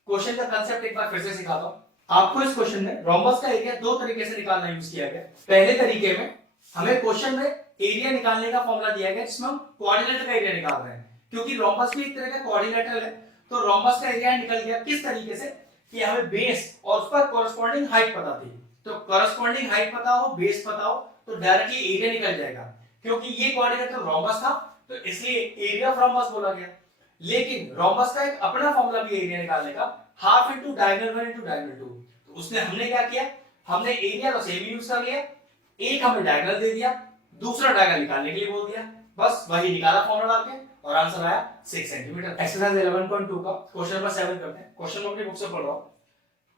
क्वेश्चन का कांसेप्ट एक बार फिर से सिखाता हूं आपको। इस क्वेश्चन में रोम्बस का एरिया दो तरीके से निकालना यूज किया गया। पहले तरीके में हमें क्वेश्चन में एरिया निकालने का फॉर्मूला दिया गया जिसमें हम कोऑर्डिनेट का एरिया निकाल रहे हैं, क्योंकि रोम्बस भी एक तरह का कोऑर्डिनेटर है, तो रोम्बस का एरिया निकल गया किस तरीके से कि हमें बेस और उस पर कॉरेस्पॉन्डिंग हाइट पता थी, तो कॉरेस्पॉन्डिंग हाइट पता हो, बेस पता हो, तो डायरेक्टली एरिया निकल जाएगा। क्योंकि ये कोऑर्डिनेटर रोम्बस था तो इसलिए एरिया ऑफ रोम्बस बोला गया। लेकिन रोम्बस का एक अपना फॉर्मूला भी एरिया निकालने का, half into diagonal 1 into diagonal 2। तो उसने हमने क्या किया, हमने एरिया का सेम यूज कर लिया, एक हमने डायगोनल दे दिया, दूसरा डायगोनल निकालने के लिए बोल दिया, बस वही निकाला फॉर्मूला डाल के, और आंसर आया 6 सेंटीमीटर। एक्सरसाइज 11.2 का क्वेश्चन नंबर 7 करते हैं। क्वेश्चन में अपनी बुक से पढ़ रहा हूं।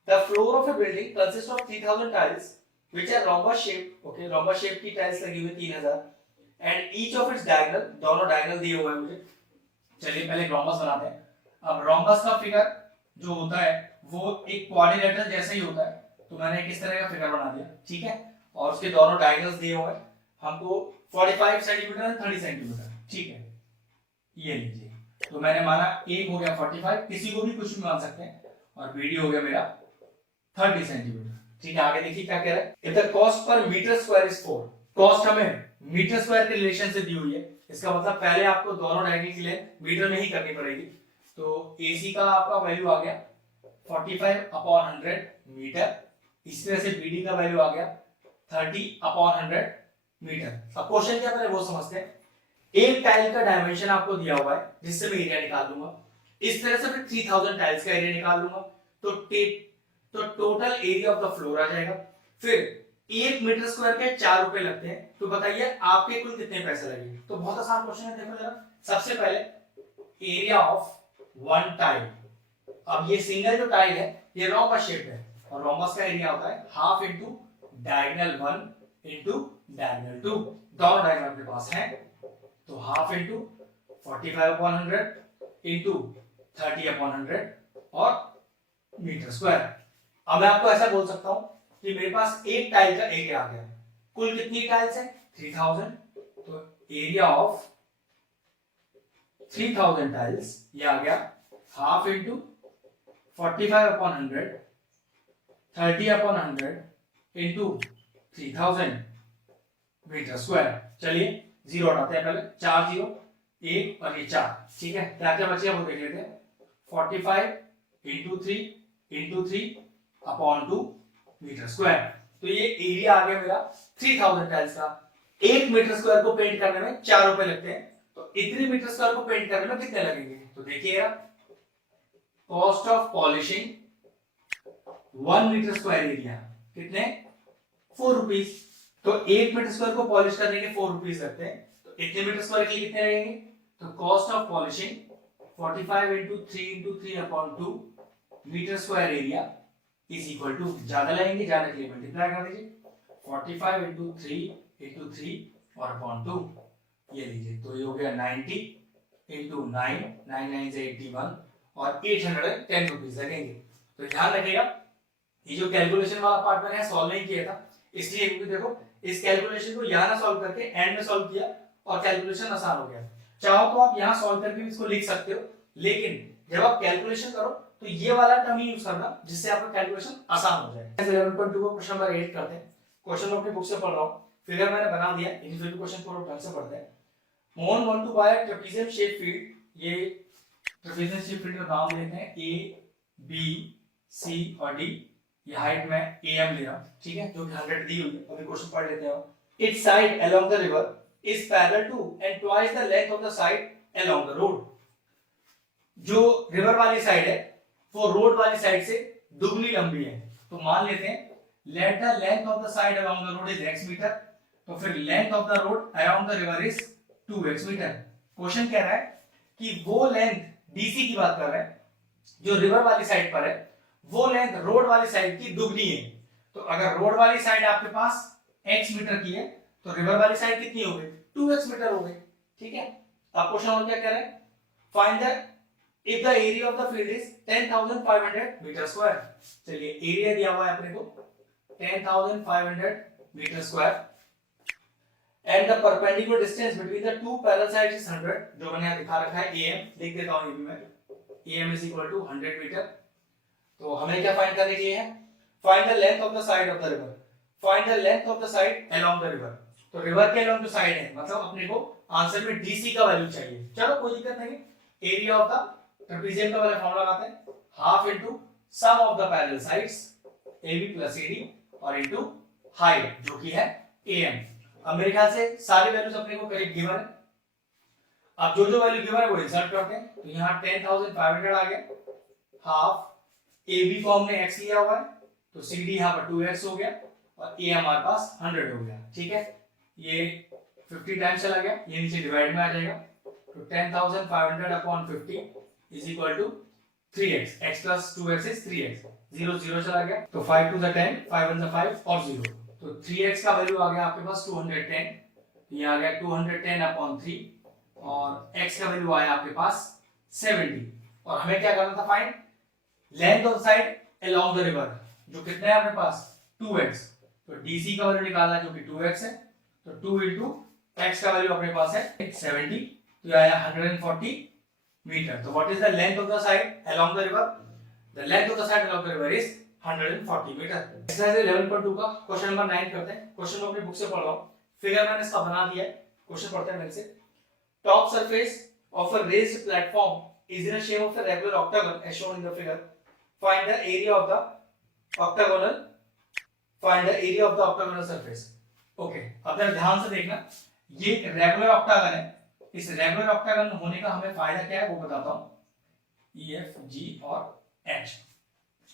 The floor of a building consist of 3000 tiles which are rhombus shape, okay, rhombus shape की टाइल्स लगी हुई 3000, and each of its diagonal, दोनों डायगोनल दिए हुए हैं मुझे। चलिए पहले रोम्बस बनाते हैं। अब रोम्बस का फिगर जो होता है वो एक क्वाड्रिलेटरल जैसा ही होता है, तो मैंने किस तरह का फिगर बना दिया, ठीक है, और उसके दोनों डायगोनल्स दिए हुए हैं हमको 45 सेंटीमीटर और 30 सेंटीमीटर, ठीक है, ये लीजिए। तो मैंने माना एक हो गया 45, किसी को भी कुछ भी मान सकते हैं, और BD हो गया मेरा 30 सेंटीमीटर, ठीक है। आगे देखिए क्या कह रहा है, if the cost per metre square is 4, cost हमें मीटर स्क्वायर के रिलेशन से दी हुई है, इसका मतलब पहले आपको दोनों डायगोनल की लेंथ मीटर में ही करनी पड़ेगी। तो AC का आपका वैल्यू आ गया 45/100 मीटर, इसी तरह से BD का वैल्यू आ गया 30/100 मीटर। अब क्वेश्चन क्या पहले वो समझते हैं। एक टाइल का डायमेंशन आपको दिया हुआ है जिससे मैं एरिया निकाल लूंगा, इस तरह से मैं 3000 टाइल्स का एरिया निकाल लूंगा, तो total area of the floor आ जाएगा। फिर 1 मीटर स्क्वायर के 4 रुपए लगते हैं, तो बताइए आपके कुल कितने पैसे लगे। तो बहुत आसान क्वेश्चन है, देखो जरा। सबसे पहले एरिया ऑफ वन टाइल, अब ये सिंगल जो टाइल है ये रोम्बस शेप है, और रोम्बस का एरिया होता है half into diagonal 1 into diagonal 2, दोनों डायगोनल अपने पास हैं, तो हाफ इनटू 45/100 इनटू 30/100 और मीटर स्क्वायर। अब मैं आपको ऐसा बोल सकता हूं कि मेरे पास एक टाइल का एरिया आ गया, कुल कितनी टाइल्स है 3000, तो एरिया ऑफ 3000 टाइल्स ये आ गया half into 45/100 30/100 into 3000 metre square. चलिए जीरो हटाते हैं पहले, 4 जीरो 1 और ये 4, ठीक है। क्या क्या बचे वो देख लेते हैं। 45 इंटू 3 अपॉन 2 मीटर स्क्वायर। तो ये एरिया आ गया मेरा 3000 टाइल्स का। 1 मीटर स्क्वायर को पेंट करने में 4 रुपए लगते हैं, तो इतने मीटर स्क्वायर को पेंट करने में कितने लगेंगे? तो देखिएगा, cost of polishing 1 metre square area कितने? 4 रुपीज। तो 1 मीटर स्क्वायर को पॉलिश करने के 4 रुपीज लगते हैं, तो इतने मीटर स्क्वायर के लिए कितने लगेंगे? तो cost of polishing 45 into 3 upon 2 metre square area is equal to, ज्यादा लगेंगे, ज्यादा के लिए मल्टीप्लाई कर दीजिए, 45 इंटू 3 और अपॉन 2, ये लीजिए। तो ये हो गया 90 इंटू 9, 9 से 81 और 810 रुपीज लगेंगे। तो ध्यान रखिएगा, ये जो कैलकुलेशन वाला पार्ट मैंने सॉल्व नहीं किया था, इसलिए क्योंकि देखो इस कैलकुलेशन को यहाँ ना सॉल्व करके एंड में सॉल्व किया और कैलकुलेशन आसान हो गया। चाहो तो आप यहाँ सॉल्व करके भी इसको लिख सकते हो, लेकिन जब आप कैलकुलेशन करो तो ये वाला टर्म ही यूज करना, जिससे आपका कैलकुलेशन आसान हो जाए। 11.2 को क्वेश्चन नंबर 8 करते हैं। क्वेश्चन अपनी बुक से पढ़ रहा हूँ, फिगर मैंने बना दिया, इन फिर क्वेश्चन पूरा ढंग से पढ़ते हैं। Mohan want to buy trapezium shape field. ये ट्रेपेजियम शेप फील्ड का नाम लेते हैं ए बी सी और डी। ये हाइट में am ले रहा हूं, ठीक है, जो कि 100 दी हुई है। अभी क्वेश्चन पढ़ लेते हैं। Its side along the river is parallel to and twice the length of the side along the road. जो रिवर वाली साइड है वो रोड वाली साइड से दुगनी लंबी है, तो मान लेते हैं let the length of the side along the road is x metre, तो फिर length of the road around the river is 2x metre. Question कह रहा है कि वो लेंथ, डीसी की बात कर रहे हैं, जो रिवर वाली साइड पर है वो लेंथ रोड वाली साइड की दुगनी है। तो अगर रोड वाली साइड आपके पास x मीटर की है तो रिवर वाली साइड कितनी हो गई? 2x मीटर हो गई, ठीक है। अब क्वेश्चन और क्या कह रहे हैं? Find the if the area of the field is 10500 metre square. चलिए एरिया दिया हुआ है अपने को 10500 metre square and the perpendicular distance between the two parallel sides is 100, जो मैंने यहां दिखा रखा है am, लिख देता हूं ये भी मैं, am is equal to 100 metre. तो हमें क्या फाइंड करने के लिए है? Find the length of the side of the river, find the length of the side along the river. तो रिवर के अलोंग जो साइड है, मतलब अपने को आंसर में डीसी का वैल्यू चाहिए। चलो कोई दिक्कत नहीं, एरिया ऑफ द ट्रेपेजियम का वाला फॉर्मूला लगाते हैं, half into sum of the parallel sides AB plus AD और इनटू हाइट जो कि है AM। अब मेरे ख्याल से सारी वैल्यूज अपने को करीब गिवन है। अब जो जो वैल्यू गिवन है वो इंसर्ट करते हैं, तो यहाँ 10500 आ गया, हाफ AB फॉर्म में x लिया हुआ है, तो CD यहाँ पर 2x हो गया और A हमारे पास 100 हो गया, ठीक है। ये 50 टाइम्स चला गया, ये नीचे डिवाइड में आ जाएगा, तो 10500 upon 50 is equal to 3x, x plus 2x is 3x, 0 0 चला गया, तो 5 2 10, 5 1 5 और 0, तो 3x का वैल्यू आ गया आपके पास 210, ये आ गया 210 अपॉन 3 और x का वैल्यू आया आपके पास 70। और हमें क्या करना था? Find length of side along the river, जो कितना है अपने पास 2x, तो DC का वैल्यू निकालना है जो कि 2x है, तो 2 into x का वैल्यू अपने पास है 70, तो आया 140 मीटर। तो what is the length of the side along the river? The length of the side along the river is 140 metre. Exercise 11.2 का क्वेश्चन नंबर 9 करते हैं। क्वेश्चन अपनी बुक से पढ़ रहा हूं, फिगर मैंने इसका बना दिया है, क्वेश्चन पढ़ते हैं मेरे से। Top surface of a raised platform is in a shape of a regular octagon as shown in the figure. Find the area of the octagonal, find the area of the octagonal surface. Okay, अब जरा ध्यान से देखना, ये regular octagon है। इस regular octagon होने का हमें फायदा क्या है वो बताता हूं, EF, G और H।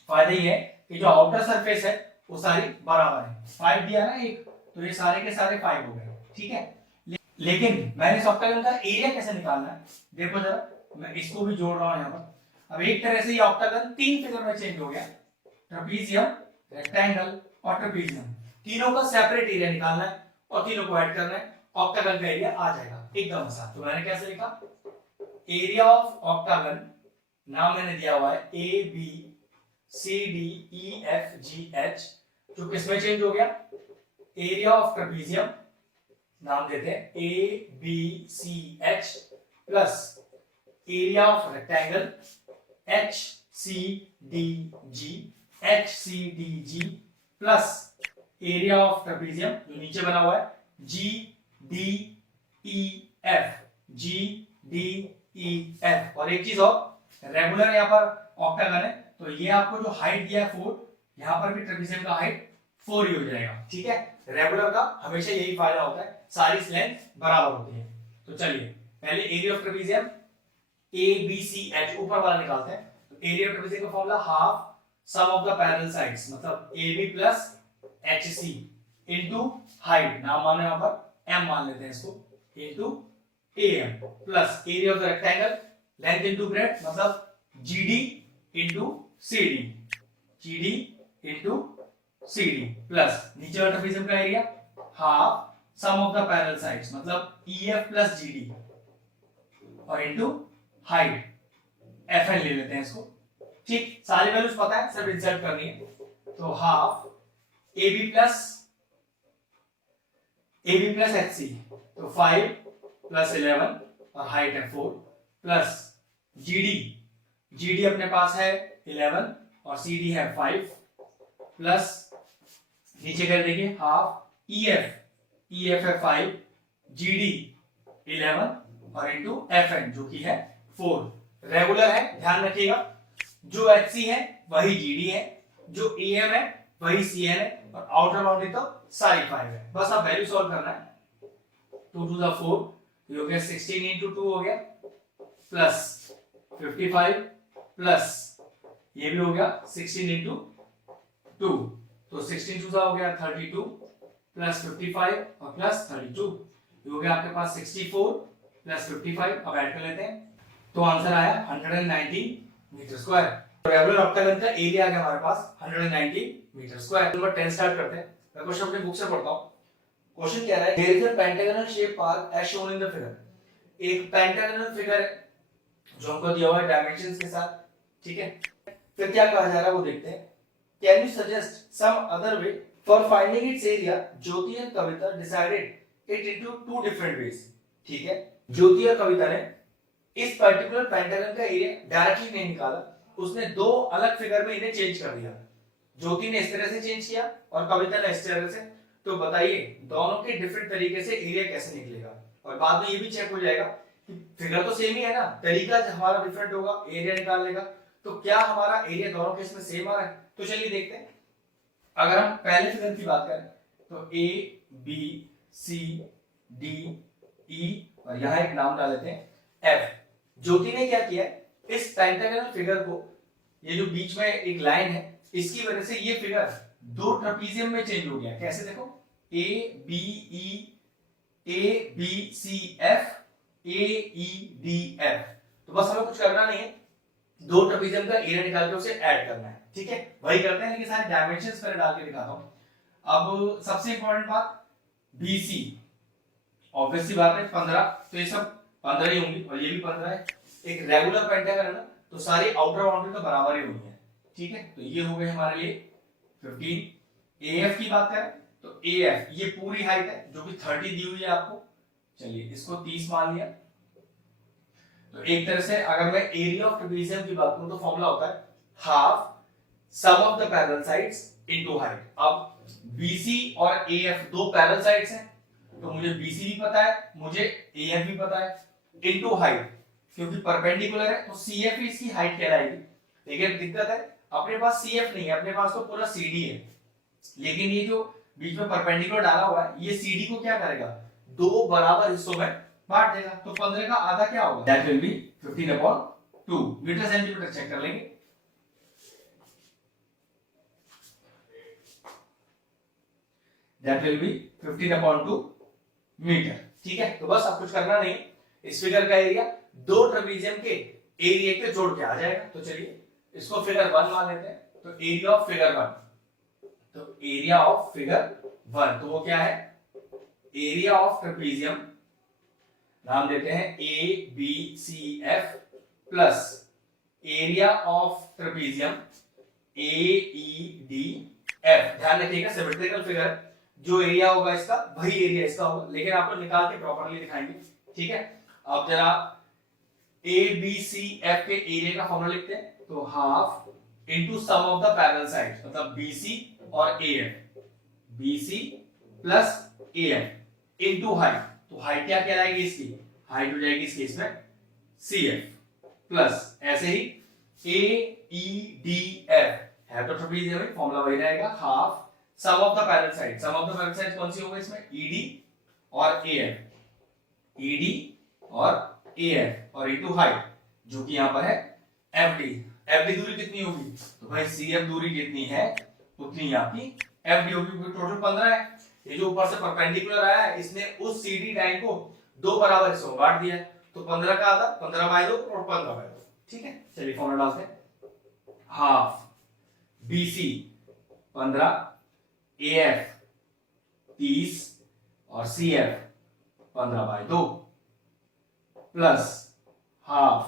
फायदा ये है कि जो आउटर सरफेस है वो सारी बराबर है, 5 दिया ना एक, तो ये सारे के सारे 5 हो गए, ठीक है। लेकिन मैंने इस ऑक्टागन का एरिया कैसे निकालना है, देखो जरा, मैं इसको भी जोड़ रहा हूं यहां पर। अब एक तरह से ये ऑक्टागन 3 फिगर में चेंज हो गया, ट्रेपेजियम, रेक्टेंगल और ट्रेपेजियम, तीनों का सेपरेट एरिया निकालना है और तीनों को ऐड करना है, ऑक्टागन का एरिया आ जाएगा एकदम आसान। तो मैंने कैसे लिखा? एरिया ऑफ ऑक्टागन, नाम मैंने दिया हुआ है ABCDEFGH, जो किसमें चेंज हो गया? एरिया ऑफ ट्रेपेजियम, नाम देते हैं ABCH, plus area of rectangle HCDG, HCDG plus area of trapezium जो नीचे बना हुआ है G D E F, G D E F. और एक चीज और, रेगुलर यहाँ पर ऑक्टागन है तो ये आपको जो हाइट दिया है 4, यहाँ पर भी ट्रेपेजियम का हाइट 4 ही हो जाएगा। ठीक है, रेगुलर का हमेशा यही फायदा होता है, सारी लेंथ बराबर होती है। तो चलिए पहले area of trapezium A B C H ऊपर वाला निकालते हैं। तो एरिया ऑफ ट्रेपेजियम का formula half sum of the parallel sides, मतलब A B plus H C into height, नाम माने यहाँ पर एम मान लेते हैं इसको, into A M plus area of the rectangle length into breadth, मतलब G D into C D, G D into C D plus नीचे वाला ट्रेपेजियम का area half sum of the parallel sides, मतलब E F plus G D और into height F N ले लेते हैं इसको। ठीक, सारी वैल्यूज पता है, सिर्फ इंसर्ट करनी है। तो half A B plus H C, तो 5 प्लस 11 और हाइट है 4 प्लस जी डी अपने पास है 11 और सी डी है 5 प्लस नीचे कर देंगे हाफ ई एफ है 5, जी डी 11 और इंटू एफ एन जो कि है 4। रेगुलर है, ध्यान रखिएगा, जो एच सी है वही जी डी है, जो ए एम है वही सी एन है और आउटर बाउंड्री तो सारी 5 है। बस अब वैल्यू सॉल्व करना है। 2 टू द 4 ये हो गया 16 इंटू 2 हो गया प्लस 55 प्लस ये भी हो गया 16 इंटू 2, तो 16 टू हो गया 32 प्लस 55 और प्लस 32 ये हो गया आपके पास 64 प्लस 55। अब ऐड कर लेते हैं तो आंसर आया 190 मीटर स्क्वायर। रेगुलर ऑक्टागन का एरिया आ गया हमारे पास 190 मीटर स्क्वायर। नंबर 10 स्टार्ट करते हैं। मैं क्वेश्चन अपनी बुक से पढ़ता हूं। क्वेश्चन कह रहा है there is a pentagonal shape park as shown in the figure. एक पेंटागोनल फिगर है जो हमको दिया हुआ है डायमेंशंस के साथ। ठीक है, फिर क्या कहा जा रहा है वो देखते हैं। Can you suggest some other way for finding its area? Jyoti and Kavita decided it into two different ways. ठीक है, ज्योति और कविता ने इस पर्टिकुलर पेंटागन का एरिया डायरेक्टली नहीं निकाला, उसने दो अलग फिगर में इन्हें चेंज कर दिया। ज्योति ने इस तरह से चेंज किया और कविता ने इस तरह से। तो बताइए दोनों के डिफरेंट तरीके से एरिया कैसे निकलेगा? और बाद में ये भी चेक हो जाएगा कि फिगर तो सेम ही है ना, तरीका हमारा डिफरेंट होगा एरिया निकालने का। तो क्या हमारा एरिया दोनों केस में सेम आ रहा है? तो चलिए देखते हैं। अगर हम पहले फिगर की बात करें तो A B C D E और यहां एक नाम डाल देते हैं एफ। ज्योति ने क्या किया, इस पेंटागोनल फिगर को, ये जो बीच में एक लाइन है, इसकी वजह से ये फिगर दो ट्रेपेजियम में चेंज हो गया। कैसे? देखो A B C F A E D F. तो बस हमें कुछ करना नहीं है, दो ट्रेपेजियम का एरिया निकाल के उसे ऐड करना है। ठीक है, वही करते हैं, लेकिन सारे डायमेंशंस पर डाल के दिखाता हूं। अब सबसे इंपॉर्टेंट बात बीसी, ऑब्वियसली बात है 15, तो ये सब 15 ही होंगी और ये भी 15 है। एक रेगुलर पेंटागन है ना, तो सारी आउटर बाउंड्री तो बराबर ही होनी है। ठीक है, तो ये हो गए हमारे लिए 15। एएफ की बात करें तो एएफ ये पूरी हाइट है जो कि 30 दी हुई है आपको। चलिए इसको 30 मान लिया। तो एक तरह से अगर मैं एरिया ऑफ ट्रेपेजियम की बात करूं तो फॉर्मूला होता है half sum of the parallel sides into height. अब बीसी और एएफ दो पैरेलल साइड्स हैं, तो मुझे बीसी भी पता है, मुझे एएफ भी पता है, इनटू हाइट, क्योंकि परपेंडिकुलर है तो सीएफ ही इसकी हाइट कहलाएगी। लेकिन दिक्कत है अपने पास सीएफ नहीं है, अपने पास तो पूरा सीडी है। लेकिन ये जो बीच में परपेंडिकुलर डाला हुआ है, ये सीडी को क्या करेगा, दो बराबर हिस्सों में बांट देगा। तो 15 का आधा क्या होगा, that will be 15/2 metre centimetre. Check कर लेंगे। That will be 15/2 metre. ठीक है, तो बस अब कुछ करना नहीं, इस फिगर का एरिया दो ट्रेपेजियम के एरिया के जोड़ के आ जाएगा। तो चलिए इसको फिगर 1 मान लेते हैं। तो एरिया ऑफ फिगर 1, तो एरिया ऑफ फिगर 1 तो वो क्या है, एरिया ऑफ ट्रेपेजियम, नाम देते हैं A B C F, plus area of trapezium A E D F. ध्यान रखिएगा सिमेट्रिकल फिगर, जो एरिया होगा इसका वही एरिया इसका होगा, लेकिन आपको निकाल के प्रॉपर्ली दिखाएंगे। ठीक है, अब जरा ए बी सी एफ के एरिया का फॉर्मूला लिखते हैं। तो half into sum of the parallel sides, मतलब बीसी और AF. BC plus AF into height, तो हाइट क्या कहलाएगी इसकी, हाइट हो जाएगी इस केस में CF प्लस ऐसे ही AEDF है, तो ट्रेपेजियम में फॉर्मूला वही रहेगा, half sum of the parallel side, sum of the parallel side कौन सी होगी इसमें, ED और AF, ED और AF और इनटू हाइट जो कि यहां पर है FD, FD दूरी कितनी होगी, तो भाई CF दूरी कितनी है उतनी आपकी FD होगी, टोटल 15 है, ये जो ऊपर से परपेंडिकुलर आया है इसने उस CD लाइन को दो बराबर हिस्सों में बांट दिया है, तो 15 का आधा 15/2 और 15/2, ठीक है। चलिए फॉर्मूला डालते हैं, हाफ BC 15, AF 30 और CF 15/2 प्लस हाफ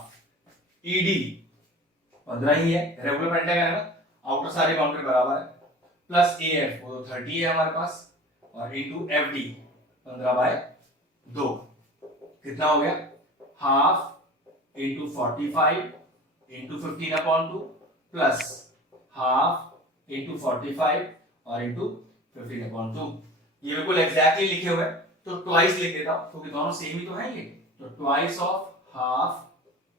ED 15 ही है, रेगुलर पेंटागन है, आउटर सारे बाउंड्री बराबर है, प्लस AF वो तो 30 है हमारे पास, और इनटू FD 15/2, कितना हो गया, half into 45 into 15/2 plus half into 45 और इनटू 15/2, ये बिल्कुल एग्जैक्टली लिखे हुए हैं, तो ट्वाइस लिख देता हूं क्योंकि दोनों सेम ही तो हैं ये, तो ट्वाइस ऑफ हाफ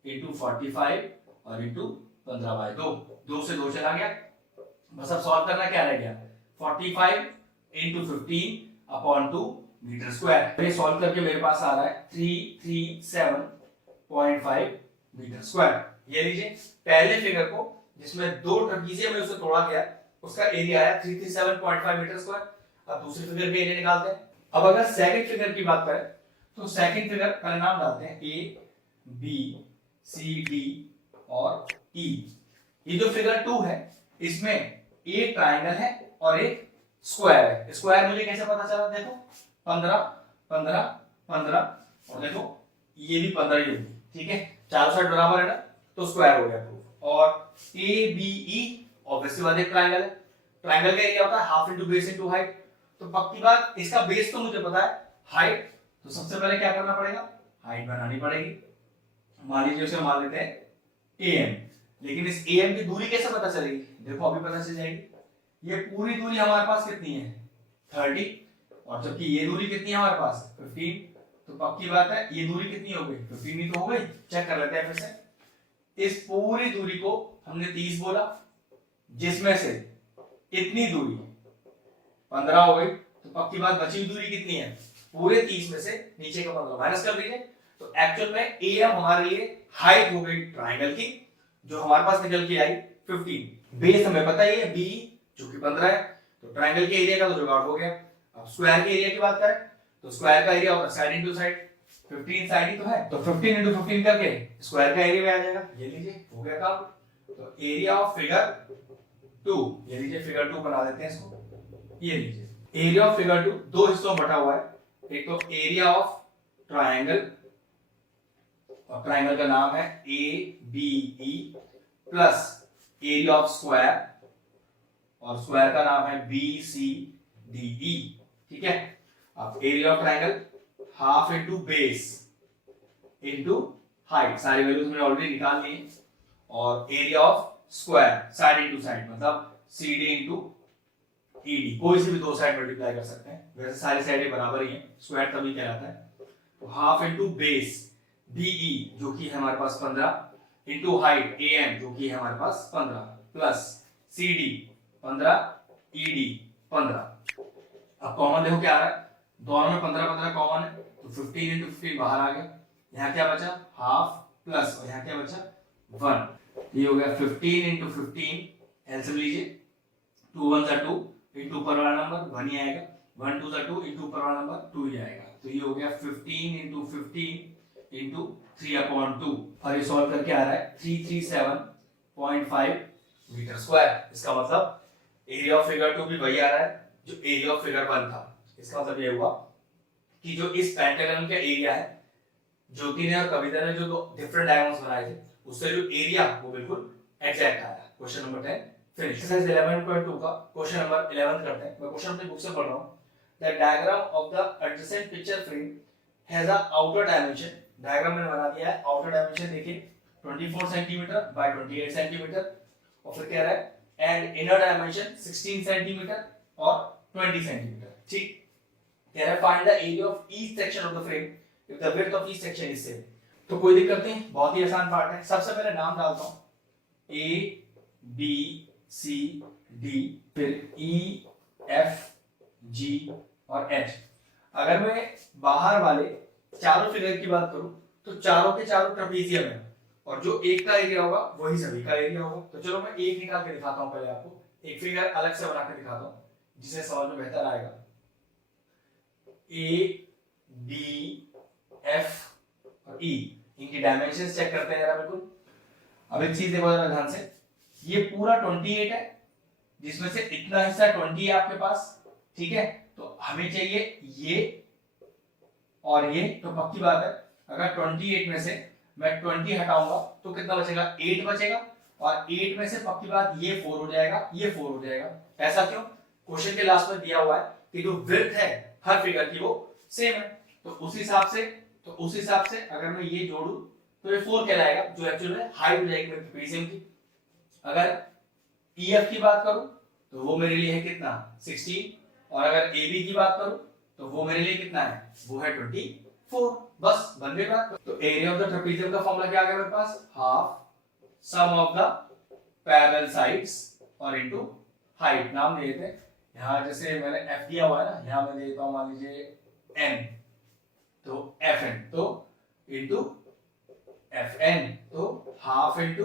इनटू 45 और इनटू 15/2, 2 से 2 चला गया, बस अब सॉल्व करना क्या रह गया, 45 इनटू 15/2 मीटर स्क्वायर, ये सॉल्व करके मेरे पास आ रहा है 337.5 मीटर स्क्वायर। ये लीजिए पहले फिगर को जिसमें दो ट्रेपेजियम में उसे तोड़ा गया उसका एरिया आया 337.5 मीटर स्क्वायर। अब दूसरी फिगर का एरिया निकालते हैं। अब अगर सेकंड फिगर की बात करें तो सेकंड फिगर का नाम डालते हैं A B C D और E। ये जो फिगर 2 है इसमें एक ट्रायंगल है और एक स्क्वायर है। स्क्वायर मुझे कैसे पता चला, देखो 15 15 15 और देखो ये भी 15 ही होगी, ठीक है, चारों साइड बराबर है ना, तो स्क्वायर हो गया प्रूफ। और ABE ऑब्वियसली बात है ट्रायंगल है, ट्रायंगल का एरिया होता है half into base into height, तो पक्की बात इसका बेस तो मुझे पता है, हाइट तो सबसे पहले क्या करना पड़ेगा, हाइट बनानी पड़ेगी। मान लीजिए उसे मान लेते हैं AM, लेकिन इस AM की दूरी कैसे पता चलेगी, देखो अभी पता चल जाएगी। ये पूरी दूरी हमारे पास कितनी है 30, और जबकि ये दूरी कितनी है हमारे पास 15, तो पक्की बात है ये दूरी कितनी हो गई 15 ही तो हो गई। चेक कर लेते हैं फिर से, इस पूरी दूरी को हमने 30 बोला, जिसमें से इतनी दूरी 15 हो गई, तो पक्की बात बची हुई दूरी कितनी है, पूरे 30 में से नीचे का 15 माइनस कर दीजिए, तो एक्चुअल में AM हमारे लिए हाइट हो गई ट्रायंगल की जो हमारे पास निकल के आई 15। बेस हमें पता ही है BE जो कि 15 है, तो ट्रायंगल के एरिया का तो जुगाड़ हो गया। अब स्क्वायर के एरिया की बात करें तो स्क्वायर का एरिया होता है साइड इनटू साइड, 15 साइड ही तो है, तो 15 इनटू 15 करके स्क्वायर का एरिया में आ जाएगा। ये लीजिए हो गया काम। तो एरिया ऑफ फिगर 2, ये लीजिए फिगर 2 बना देते हैं इसको, ये लीजिए एरिया ऑफ फिगर 2 दो हिस्सों में बटा हुआ है, एक तो एरिया ऑफ ट्रायंगल और ट्रायंगल का नाम है ABE plus area of square और स्क्वायर का नाम है BCDE, ठीक है। अब area of triangle half into base into height, सारी वैल्यूज मैंने ऑलरेडी निकाल ली, और area of square side into side मतलब CD इनटू ED, कोई से भी दो साइड मल्टीप्लाई कर सकते हैं, वैसे सारी साइडें बराबर ही हैं, स्क्वायर तभी कहलाता है। तो हाफ इनटू बेस BE जो कि है हमारे पास 15 इनटू हाइट AM जो कि है हमारे पास 15 प्लस CD 15 ED 15। अब कॉमन देखो क्या आ रहा है, दोनों में 15 15 कॉमन है, तो 15 इनटू 15 बाहर आ गया, यहाँ क्या बचा हाफ प्लस और यहाँ क्या बचा 1, ये हो गया 15 इनटू 15, एलसीएम लीजिए 2 1 2 इनटू ऊपर वाला नंबर 1 ही आएगा, 1 2 2 इनटू ऊपर वाला नंबर 2 ही आएगा, तो ये हो गया 15 इनटू 15 इनटू 3/2, और ये सॉल्व करके आ रहा है 337.5 मीटर स्क्वायर। इसका मतलब एरिया ऑफ फिगर 2 भी वही आ रहा है जो एरिया ऑफ फिगर 1 था। इसका मतलब ये हुआ कि जो इस पेंटागन का एरिया है, ज्योति ने और कविता ने जो दो डिफरेंट डायगोनल्स बनाए थे उससे जो एरिया वो बिल्कुल एग्जैक्ट आया। Question number 10 finish. एक्सरसाइज 11.2 का क्वेश्चन नंबर 11 करते हैं। मैं क्वेश्चन अपनी बुक से पढ़ रहा हूं। The diagram of the adjacent picture frame has a outer dimension, diagram मैंने बना दिया है, आउटर डायमेंशन देखिए 24 सेंटीमीटर बाय 28 सेंटीमीटर, और फिर कह रहा है एंड इनर डायमेंशन 16 सेंटीमीटर और 20 सेंटीमीटर। ठीक, कह रहा है find the area of each section of the frame if the width of each section is same. तो कोई दिक्कत नहीं, बहुत ही आसान पार्ट है। सबसे पहले नाम डालता हूं, ए बी सी डी, फिर ई एफ जी और एच। अगर मैं बाहर वाले चारों फिगर की बात करूं तो चारों के चारों ट्रेपेजियम है और जो एक का एरिया होगा वही सभी का एरिया होगा। तो चलो मैं एक निकाल के दिखाता हूं, पहले आपको एक फिगर अलग से बना के दिखाता हूं जिससे समझ में बेहतर आएगा। ए बी एफ और ई, इनकी डायमेंशंस चेक करते हैं जरा बिल्कुल। अब एक चीज देखो जरा ध्यान से, ये पूरा 28 है जिसमें से इतना हिस्सा 20 है आपके पास, ठीक है। तो हमें चाहिए ये और ये, तो पक्की बात है अगर 28 में से मैं 20 हटाऊंगा तो कितना बचेगा, 8 बचेगा, और 8 में से पक्की बात ये 4 हो जाएगा, ये 4 हो जाएगा। ऐसा क्यों? क्वेश्चन के लास्ट में दिया हुआ है कि जो विड्थ है हर फिगर की वो सेम है, तो उस हिसाब से अगर मैं ये जोड़ू तो ये 4 कहलाएगा, जो एक्चुअल में हाइट हो जाएगी मेरे ट्रेपेजियम की। अगर ईएफ की बात करूं तो वो मेरे लिए है कितना, 16, और अगर एबी की बात करूं तो वो मेरे लिए कितना है, वो है 24। बस बन गई बात। तो एरिया ऑफ द ट्रेपेजियम का फॉर्मूला क्या आ गया मेरे पास, half sum of the parallel sides और इनटू हाइट। नाम दे देते हैं यहां, जैसे मैंने एफ दिया हुआ है ना, यहां मैं देता हूं मान लीजिए एन, तो एफ एन तो इनटू एफ एन, तो half into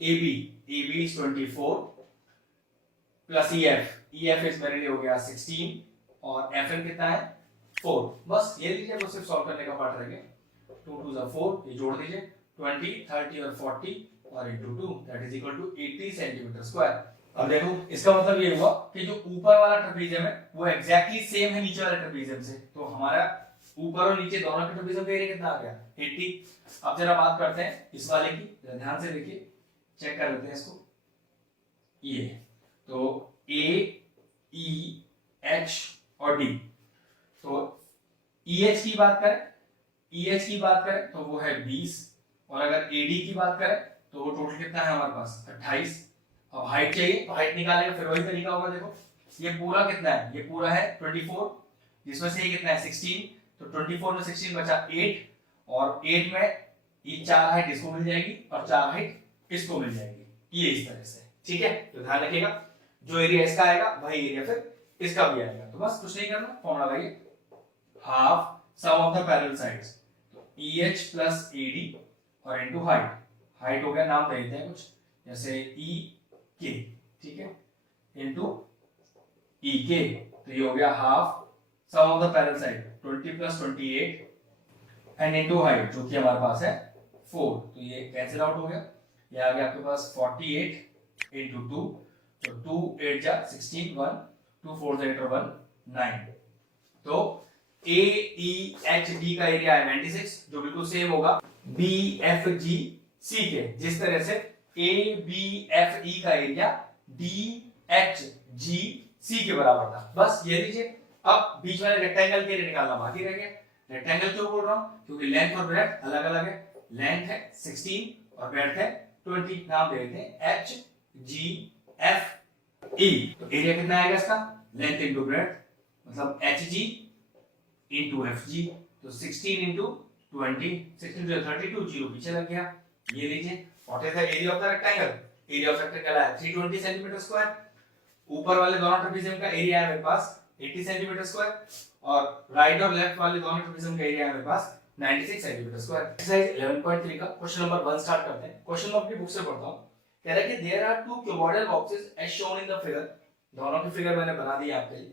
AB, AB is 24 plus EF is मेरे लिए हो गया 16 और एफएन कितना है 4। बस ये लीजिए, बस सिर्फ सॉल्व करने का पार्ट रह गया। 2 2 जा 4, ये जोड़ दीजिए, 20 30 और 40 और into 2 that is equal to 80 centimetre square. अब देखो इसका मतलब ये हुआ कि जो ऊपर वाला ट्रेपेजियम है वो एग्जैक्टली सेम है नीचे वाले ट्रेपेजियम से, तो हमारा ऊपर और नीचे दोनों के ट्रेपेजियम का एरिया कितना आ गया, 80। अब जरा बात करते हैं इस वाले की, ध्यान से देखिए, चेक कर लेते हैं इसको। ये तो ए ई एच और डी, तो EH की बात करें तो वो है 20, और अगर AD की बात करें तो वो टोटल कितना है हमारे पास 28। अब हाइट चाहिए तो हाइट निकालने का फिर वही तरीका होगा। देखो ये पूरा कितना है, ये पूरा है 24, जिसमें से ये कितना है 16, तो 24 में 16 बचा 8, और 8 में ये 4 हाइट इसको मिल जाएगी और 4 हाइट इसको मिल जाएगी, ये इस तरह से, ठीक है। तो ध्यान रखिएगा जो एरिया इसका आएगा वही एरिया फिर इसका भी आएगा। तो बस कुछ नहीं करना, फॉर्मूला लगाइए, half sum of the parallel sides, तो EH प्लस AD और इनटू हाइट हो गया, नाम दे देते हैं कुछ जैसे EK, ठीक है, इनटू EK, तो ये हो गया half sum of the parallel side 20 plus 28 and into height जो कि हमारे पास है 4, तो ये कैंसिल आउट हो गया, ये आ गया आपके पास 48 इनटू 2, तो 2 8 जा 16, 1 2 4 8 और 1 9, तो AEHD का एरिया है 96, जो बिल्कुल सेम होगा BFGC के, जिस तरह से ABFE का एरिया DHGC के बराबर था। बस ये लीजिए, अब बीच वाले रेक्टेंगल के एरिया निकालना बाकी रह गया। रेक्टेंगल क्यों बोल रहा हूं, क्योंकि लेंथ और ब्रेड्थ अलग अलग है, लेंथ है 16 और ब्रेड्थ है 20, नाम दे देते हैं HGFE। तो एरिया कितना आएगा इसका, लेंथ इनटू ब्रेड्थ मतलब HG इनटू FG, तो 16 इनटू 20, 16 to 32, जीरो पीछे लग गया। ये लीजिए what is the area of the rectangle, area of rectangle है 320 सेंटीमीटर स्क्वायर। ऊपर वाले दोनों ट्रेपेजियम का एरिया है मेरे पास 80 सेंटीमीटर स्क्वायर, और राइट और लेफ्ट वाले दोनों ट्रेपेजियम का एरिया है मेरे पास 96 सेंटीमीटर स्क्वायर। एक्सरसाइज 11.3 का क्वेश्चन नंबर 1 स्टार्ट करते हैं। क्वेश्चन मैं अपनी बुक से पढ़ता हूं। कह रहा है कि there are two cuboidal boxes as shown in the figure, दोनों की फिगर मैंने बना दी आपके लिए।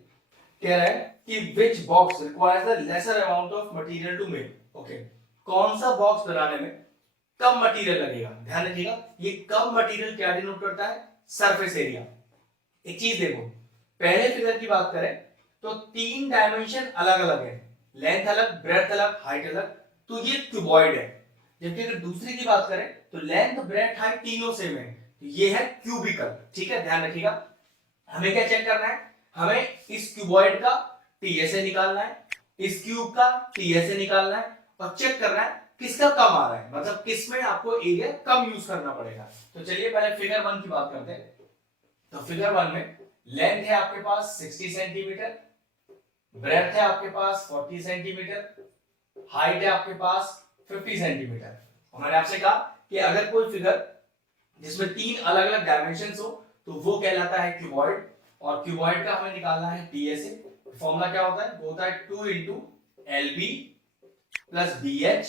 कह रहा है कि which box requires the lesser amount of material to make, okay, कौन सा बॉक्स बनाने में कम मटेरियल लगेगा। ध्यान रखिएगा ये कम मटेरियल क्या डिनोट करता है, सरफेस एरिया। एक चीज देखो, पहले फिगर की बात करें तो 3 डायमेंशन अलग अलग है, लेंथ अलग, ब्रेड्थ अलग, हाइट अलग, तो ये क्यूबॉइड है। जबकि अगर दूसरी की बात करें तो लेंथ, ब्रेड्थ, हाइट तीनों सेम है, तो ये है क्यूबिकल, ठीक है। ध्यान रखिएगा हमें क्या चेक करना है, हमें इस क्यूबॉइड का TSA निकालना है, इस क्यूब का TSA निकालना है, और चेक करना है किसका कम आ रहा है, मतलब किस में आपको एरिया कम यूज करना पड़ेगा। तो चलिए पहले फिगर 1 की बात करते हैं। तो फिगर 1 में लेंथ है आपके पास 60 सेंटीमीटर, ब्रेथ है आपके पास 40 सेंटीमीटर, हाइट है आपके पास 50 सेंटीमीटर। और मैंने आपसे कहा कि अगर कोई फिगर जिसमें तीन अलग अलग डायमेंशंस हो तो वो कहलाता है क्यूबॉइड, और क्यूबॉइड का हमें निकालना है टीएसए। फॉर्मूला क्या होता है? वो होता है 2 into LB plus BH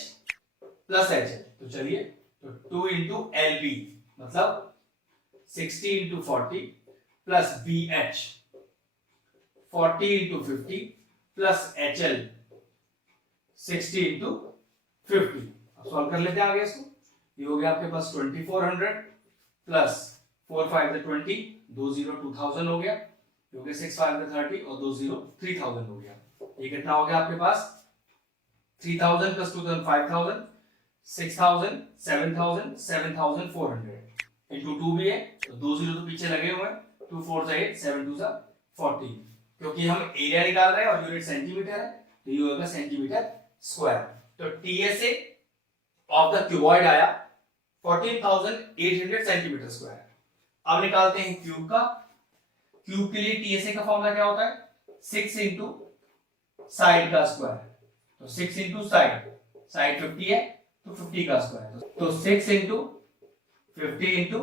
plus HL। तो चलिए, तो 2 इंटू LB मतलब 60 into 40 plus BH 40 into 50 plus HL 60 into 50। अब सॉल्व कर लेते हैं आगे इसको। ये हो गया आपके पास 2400 प्लस 4 5 20, 2 0 2000 हो गया, क्योंकि 6 5 30 और 2 0 3000 हो गया। ये कितना हो गया आपके पास? 3000 प्लस 2000 5000, 6000 7000 7400 इंटू 2 भी है, तो 2 0 तो पीछे लगे हुए हैं, 2 4 8 7 2 40, क्योंकि हम एरिया निकाल रहे हैं और यूनिट सेंटीमीटर है, तो ये होगा सेंटीमीटर स्क्वायर। तो टीएसए ऑफ द क्यूबॉइड आया 14800 सेंटीमीटर स्क्वायर। अब निकालते हैं क्यूब का। क्यूब के लिए टीएसए का फॉर्मूला क्या होता है? 6 इंटू साइड का स्क्वायर। तो 6 इंटू साइड, साइड 50 है तो 50 का स्क्वायर, तो 6 इंटू 50 इंटू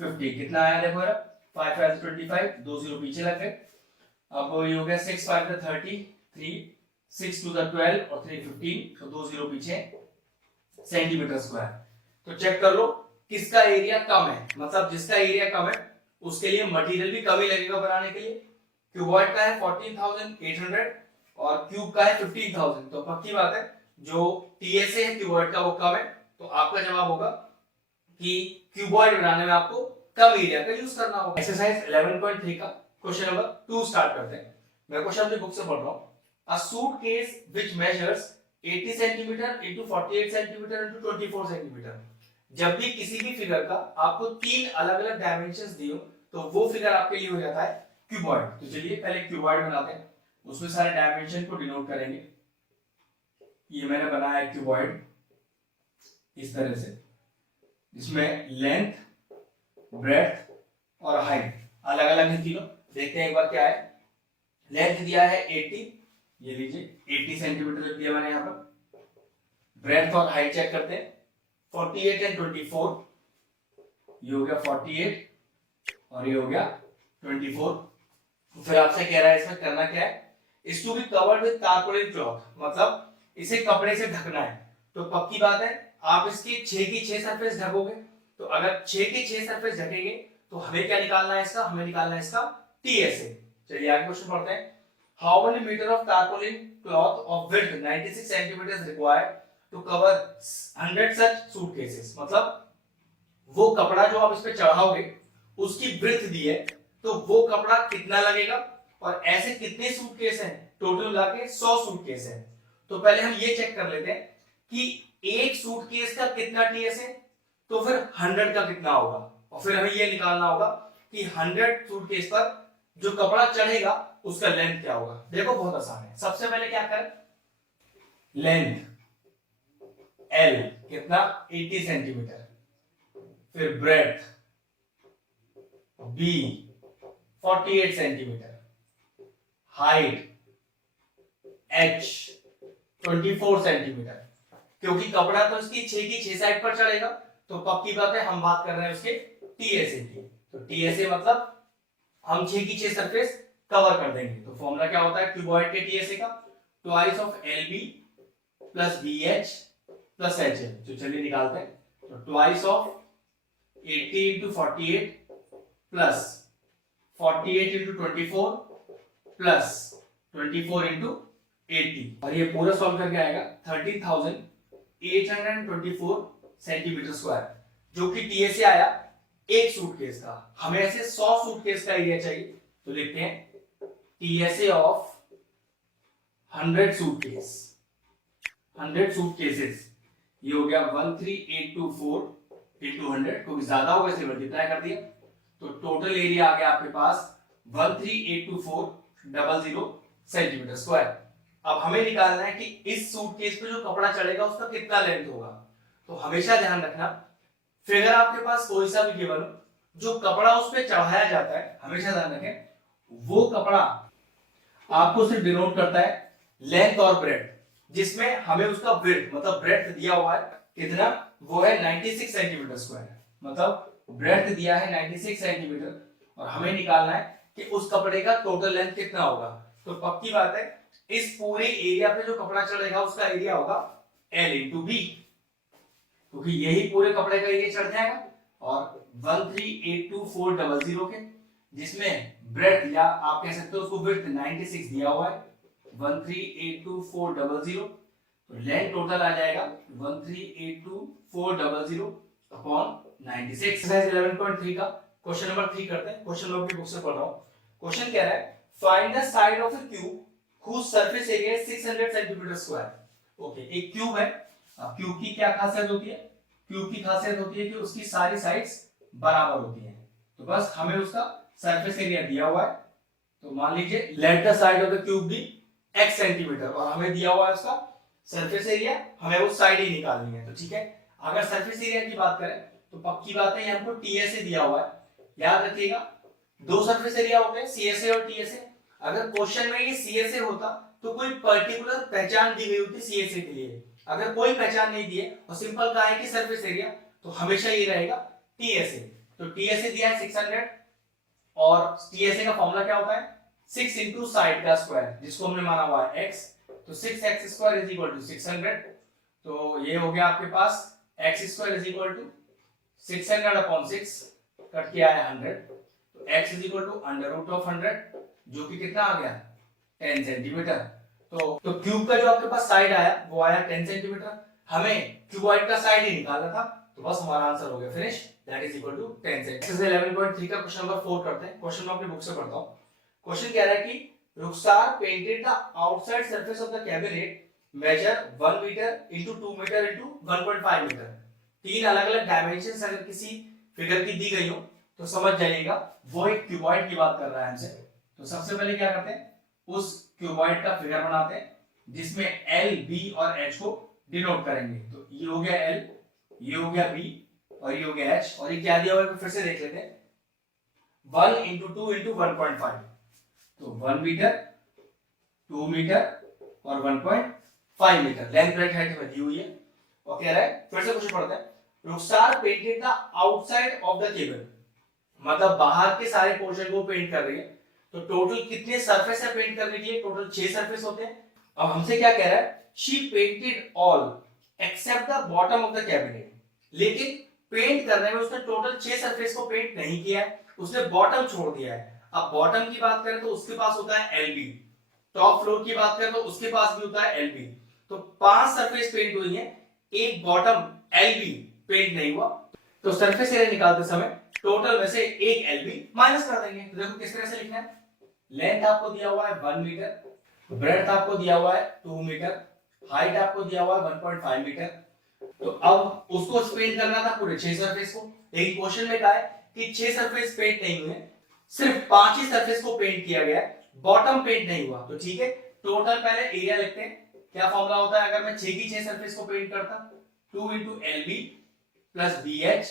50 कितना आया? देखो यार, 5 5 25, 2 0 पीछे लग गए। अब ये हो गया 6 5 30, 3 6 2 12 और 3 15, तो 2 0 पीछे सेंटीमीटर स्क्वायर। तो चेक कर लो किसका एरिया कम है, मतलब जिसका एरिया कम है उसके लिए मटेरियल भी कम ही लगेगा बनाने के लिए। क्यूबॉइड का है 14800 और क्यूब का है 15000, तो पक्की बात है जो टीएसए है क्यूबॉइड का वो कम है, तो आपका जवाब होगा कि क्यूबॉइड बनाने में आपको कम एरिया का यूज करना होगा। एक्सरसाइज 11.3 का क्वेश्चन नंबर 2 स्टार्ट करते हैं। मैं क्वेश्चन अपनी बुक से पढ़ रहा हूं। A suitcase which measures 80 cm into 48 cm into 24 cm। जब भी किसी भी फिगर का आपको तीन अलग अलग डायमेंशंस दिए तो वो फिगर आपके लिए हो जाता है क्यूबॉइड। तो चलिए पहले क्यूबॉइड बनाते हैं, उसमें सारे डायमेंशन को डिनोट करेंगे। ये मैंने बनाया है क्यूबॉइड इस तरह से, इसमें लेंथ, ब्रेड्थ और हाइट अलग अलग है तीनों। देखते हैं एक बार क्या है। लेंथ दिया है 80, ये लीजिए 80 सेंटीमीटर दिया मैंने यहाँ पर। ब्रेड्थ और हाइट चेक करते हैं, 48 एंड 24, ये हो गया 48 और ये हो गया 24। फिर आपसे कह रहा है इसमें करना क्या है? Is to be covered with tarpaulin cloth, मतलब इसे कपड़े से ढकना है। तो पक्की बात है आप इसकी 6 की 6 सरफेस ढकोगे, तो अगर 6 की 6 सरफेस ढकेंगे तो हमें क्या निकालना है इसका? हमें निकालना है इसका टीएसए। चलिए आगे क्वेश्चन पढ़ते हैं। How many meter of tarpaulin cloth of width 96 centimeters required to cover 100 such suitcases? मतलब वो कपड़ा जो आप इस पे चढ़ाओगे उसकी ब्रेथ दी है, तो वो कपड़ा कितना लगेगा और ऐसे कितने सूटकेस हैं? टोटल मिला के 100 सूटकेस हैं। तो पहले हम ये चेक कर लेते हैं कि एक सूटकेस का कितना टीएस है, तो फिर 100 का कितना होगा, और फिर हमें ये निकालना होगा कि 100 सूटकेस पर जो कपड़ा चढ़ेगा उसका लेंथ क्या होगा। देखो बहुत आसान है। सबसे पहले क्या करें? लेंथ L कितना? 80 सेंटीमीटर। फिर breadth B 48 centimetre, height H 24 centimetre. क्योंकि कपड़ा तो इसकी 6 की 6 साइड पर चढ़ेगा, तो पक्की बात है हम बात कर रहे हैं उसके टीएसए की। तो टीएसए मतलब हम 6 की 6 सरफेस कवर कर देंगे। तो फॉर्मूला क्या होता है क्यूबॉइड के टीएसए का? Twice of LB plus BH plus HL। तो चलिए निकालते हैं। तो twice of 80 into 48 plus 48 into 24 plus 24 into 80, और ये पूरा सॉल्व करके आएगा 13,824 सेंटीमीटर स्क्वायर, जो कि टीएसए आया एक सूटकेस का। हमें ऐसे 100 सूटकेस का एरिया चाहिए, तो लिखते हैं टीएसए ऑफ 100 सूटकेस, 100 सूटकेसेस। ये हो गया 13824 इंटू 100, क्योंकि ज्यादा होगा इसलिए मल्टीप्लाई कर दिया। तो टोटल एरिया आ गया आपके पास 1382400 सेंटीमीटर स्क्वायर। अब हमें निकालना है कि इस सूटकेस पे जो कपड़ा चढ़ेगा उसका कितना लेंथ होगा। तो हमेशा ध्यान रखना, फिगर आपके पास कोई सा भी गिवन हो, जो कपड़ा उस पे चढ़ाया जाता है, हमेशा ध्यान रखें वो कपड़ा आपको सिर्फ डिनोट करता है लेंथ और ब्रेड्थ, जिसमें हमें उसका विड्थ मतलब ब्रेड्थ दिया हुआ है कितना, वो है 96 सेंटीमीटर स्क्वायर, मतलब ब्रेड्थ दिया है 96 सेंटीमीटर और हमें निकालना है कि उस कपड़े का टोटल लेंथ कितना होगा। तो पक्की बात है इस पूरे एरिया पे जो कपड़ा चढ़ेगा उसका एरिया होगा L इंटू बी, क्योंकि यही पूरे कपड़े का एरिया चढ़ जाएगा। और 1382400 के, जिसमें ब्रेड्थ या आप कह सकते हो उसको विड्थ 96 दिया हुआ है, 1382400, तो लेंथ टोटल आ जाएगा 1382400 अपॉन 96। एक्सरसाइज 11.3 का क्वेश्चन नंबर 3 करते हैं। क्वेश्चन नंबर की बुक से पढ़ रहा हूं। क्वेश्चन कह रहा है find the side of a cube whose surface area is 600 centimetre square. Okay, एक क्यूब है। अब क्यूब की क्या खासियत होती है? क्यूब की खासियत होती है कि उसकी सारी साइड्स बराबर होती हैं। तो बस हमें उसका सरफेस एरिया दिया हुआ है, तो मान लीजिए let the side of the cube be x centimetre और हमें दिया हुआ है उसका सरफेस एरिया, हमें वो साइड ही निकालनी है। तो ठीक है, अगर सरफेस एरिया की बात करें तो पक्की बात है ये हमको टीएसए दिया हुआ है। याद रखिएगा दो सरफेस एरिया होते हैं सीएसए और टीएसए। अगर क्वेश्चन में ये सीएसए होता तो कोई पर्टिकुलर पहचान दी गई होती सीएसए के लिए। अगर कोई पहचान नहीं दी है और सिंपल कहा है कि सरफेस एरिया, तो हमेशा ये रहेगा टीएसए। तो टीएसए दिया है 600 और टीएसए का फॉर्मूला क्या होता है 6 इंटू साइड का स्क्वायर, जिसको हमने माना हुआ है x, तो 6x square is equal to 600। तो ये हो गया आपके पास x square is equal to 600 upon 6 cut के आया 100, तो x is equal to under root of 100 जो कि कितना आ गया 10 सेंटीमीटर। तो क्यूब का जो आपके पास साइड आया वो आया 10 सेंटीमीटर। हमें क्यूबॉइड का साइड ही निकालना था, तो बस हमारा आंसर हो गया finish, that is equal to 10 centimetre. Exercise 11.3 का क्वेश्चन नंबर 4 करते हैं। क्वेश्चन मैं अपनी बुक से पढ़ता हूं। क्वेश्चन कह रहा है कि Rukhsar painted the outside surface of the cabinet measure 1 metre into 2 metre into 1.5 metre. तीन अलग-अलग डायमेंशंस अगर किसी फिगर की दी गई हो तो समझ जाइएगा वो एक क्यूबॉइड की बात कर रहा है हमसे। तो सबसे पहले क्या करते हैं उस क्यूबॉइड का फिगर बनाते हैं जिसमें L, B और H को डिनोट करेंगे। तो ये हो गया L, ये हो गया B और ये हो गया H, और ये क्या दिया हुआ है फिर से देख लेते हैं 1 into 2 into 1.5, तो 1 मीटर 2 मीटर और 1.5 मीटर लेंथ ब्रेड्थ हाइट में दी हुई है। और कह रहा है फिर से क्वेश्चन पढ़ते हैं Rukhsar painted the outside of the cable, मतलब बाहर के सारे पोर्शन को पेंट कर रही है। तो टोटल कितने सरफेस है पेंट करने के लिए? टोटल 6 सरफेस होते हैं। अब हमसे क्या कह रहा है she painted all except the bottom of the cabinet, लेकिन पेंट करने में उसने टोटल 6 सरफेस को पेंट नहीं किया है, उसने बॉटम छोड़ दिया है। अब बॉटम की बात करें तो उसके पास होता है एलबी, टॉप फ्लोर की बात करें तो उसके पास भी होता है एलबी। तो 5 सरफेस पेंट हुई है, एक बॉटम एलबी पेंट नहीं हुआ। तो सरफेस एरिया निकालते समय टोटल में से एक एलबी माइनस कर देंगे। तो देखो किस तरह से लिखना है, लेंथ आपको दिया हुआ है 1 मीटर, ब्रेड्थ आपको दिया हुआ है 2 मीटर, हाइट आपको दिया हुआ है 1.5 मीटर। तो अब उसको पेंट करना था पूरे 6 सरफेस को, लेकिन क्वेश्चन में कहा है कि 6 सरफेस पेंट नहीं हुए, सिर्फ 5 ही सरफेस को पेंट किया गया है, बॉटम पेंट नहीं हुआ। तो ठीक है, टोटल पहले एरिया लिखते हैं। क्या फॉर्मूला होता है अगर मैं 6 की 6 सरफेस को पेंट करता? 2 into LB plus BH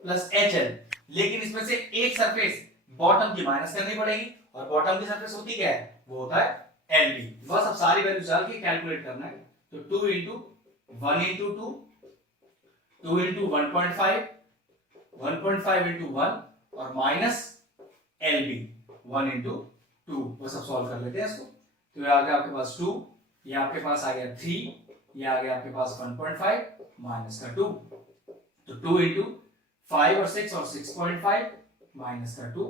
plus HL, लेकिन इसमें से एक सरफेस बॉटम की माइनस करनी पड़ेगी, और बॉटम की सरफेस होती क्या है? वो होता है LB। बस अब सारी वैल्यू डाल के कैलकुलेट करना है। तो 2 into 1 into 2, 2 into 1.5, 1.5 into 1 और माइनस LB 1 into 2। बस अब सॉल्व कर लेते हैं इसको। तो ये आ गया आपके पास 2, ये आपके पास आ गया 3, ये आ गया आपके पास 1.5 माइनस का 2, तो 2 into 5 और 6 और 6.5 माइनस का 2,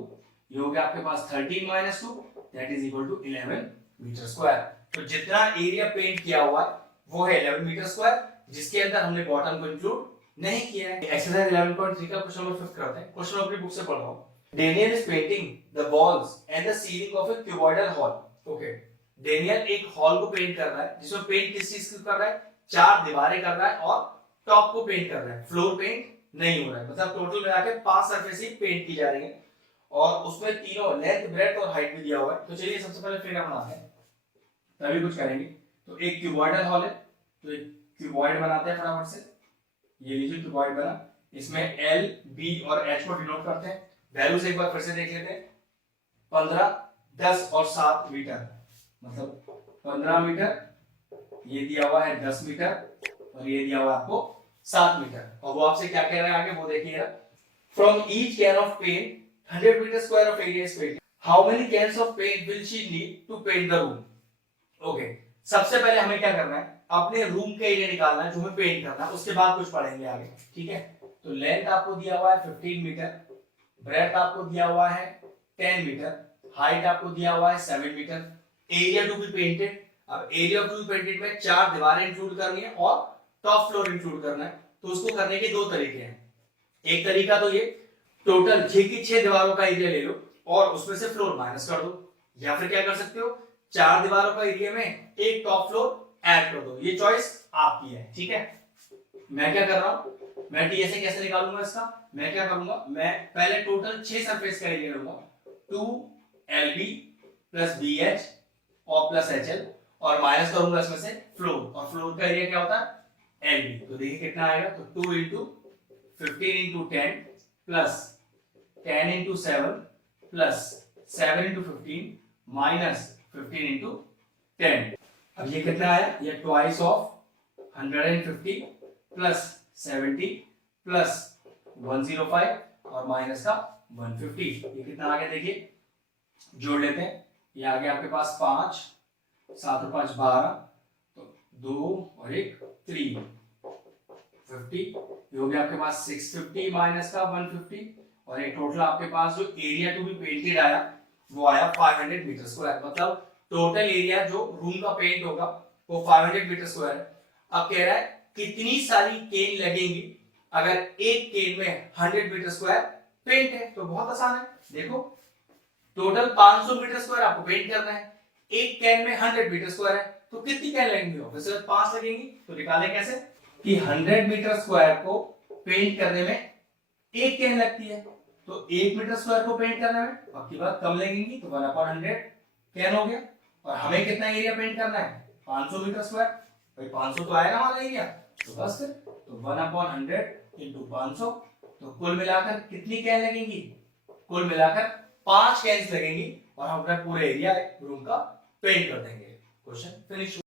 ये हो गया आपके पास 13 minus 2 that is equal to 11 metre square. तो जितना एरिया पेंट किया हुआ है वो है 11 मीटर स्क्वायर, जिसके अंदर हमने बॉटम को इंक्लूड नहीं किया है। एक्सरसाइज 11.3 का क्वेश्चन नंबर 5 करते हैं। क्वेश्चन अपनी बुक से पढ़ रहा हूं। Daniel is painting the walls and the ceiling of a cuboidal hall. Okay. Daniel एक हॉल को पेंट कर रहा है, जिसमें पेंट किस चीज को कर रहा है? 4 दीवारें कर रहा है और टॉप को पेंट कर रहा है, फ्लोर पेंट नहीं हो रहा है। मतलब टोटल मिला के 5 सरफेस ही पेंट की जा रही है, और उसमें तीनों लेंथ ब्रेड्थ और हाइट भी दिया हुआ है। तो चलिए सबसे पहले फिगर बनाते हैं, तभी कुछ करेंगे। तो एक क्यूबॉइडल हॉल है, तो एक क्यूबॉइड बनाते हैं फटाफट से। ये लीजिए क्यूबॉइड बना, इसमें L, B और H को डिनोट करते हैं। वैल्यूज एक बार फिर से देख लेते हैं। 15, 10 और 7 मीटर, मतलब 15 मीटर, ये दिया हुआ है 10 मीटर और ये दिया हुआ है आपको 7 मीटर। और वो आपसे क्या कह रहा है आगे वो देखिएगा। From each can of paint 100 metre square of area is painted, how many cans of paint will she need to paint the room. Okay, सबसे पहले हमें क्या करना है, अपने रूम का एरिया निकालना है जो हमें पेंट करना है, उसके बाद कुछ पढ़ेंगे आगे, ठीक है। तो लेंथ आपको दिया हुआ है 15 मीटर, ब्रेड्थ आपको दिया हुआ है 10 मीटर, हाइट आपको दिया हुआ है 7 metre, area to be painted. अब एरिया टू बी पेंटेड में 4 दीवारें इंक्लूड करनी है और टॉप फ्लोर इंक्लूड करना है। तो उसको करने के 2 तरीके हैं। एक तरीका तो ये, टोटल 6 की 6 दीवारों का एरिया ले लो और उसमें से फ्लोर माइनस कर दो, या फिर क्या कर सकते हो, 4 दीवारों का एरिया में एक टॉप फ्लोर ऐड कर दो। ये चॉइस आपकी है, ठीक है। मैं क्या कर रहा हूं, मैं टीएसए कैसे निकालूंगा इसका, मैं क्या करूंगा, मैं पहले टोटल 6 सरफेस का एरिया लूंगा, 2LB प्लस BH और प्लस HL, और माइनस करूंगा इसमें से फ्लोर, और फ्लोर का एरिया क्या होता है LB। तो देखिए कितना आएगा, तो 2 into 15 into 10 plus 10 into 7 plus 7 into 15 minus 15 into 10। अब ये कितना आया, ये ट्वाइस ऑफ 150 प्लस 70 प्लस 105 और माइनस का 150। ये कितना आ गया देखिए, जोड़ लेते हैं। ये आ गया आपके पास 5, 7 और 5 12, तो 2 और 1 3 50। ये हो गया आपके पास 650 माइनस का 150, और एक टोटल आपके पास जो एरिया टू बी पेंटेड आया वो आया 500 मीटर स्क्वायर। मतलब टोटल एरिया जो रूम का पेंट होगा वो 500 मीटर स्क्वायर है। अब कह रहा है कितनी सारी केन लगेंगी अगर एक केन में 100 मीटर स्क्वायर पेंट है। तो बहुत आसान है, देखो टोटल 500 मीटर स्क्वायर आपको पेंट करना है, एक कैन में 100 मीटर स्क्वायर है, तो कितनी कैन लगेंगी, ऑब्वियसली 5 लगेंगी। तो निकालें कैसे कि 100 मीटर स्क्वायर को पेंट करने में एक कैन लगती है, तो 1 मीटर स्क्वायर को पेंट करने में आपकी बात कम लगेंगी, तो 1/100 कैन हो गया। और हमें कितना एरिया पेंट करना है, 500 मीटर स्क्वायर, भाई 500 तो आएगा हमारा एरिया, तो बस फिर तो 1/100 इंटू 500, तो कुल मिलाकर कितनी कैन लगेंगी, कुल मिलाकर 5 कैन्स लगेंगी और हम अपना पूरा एरिया रूम का पेंट कर देंगे। Question finish.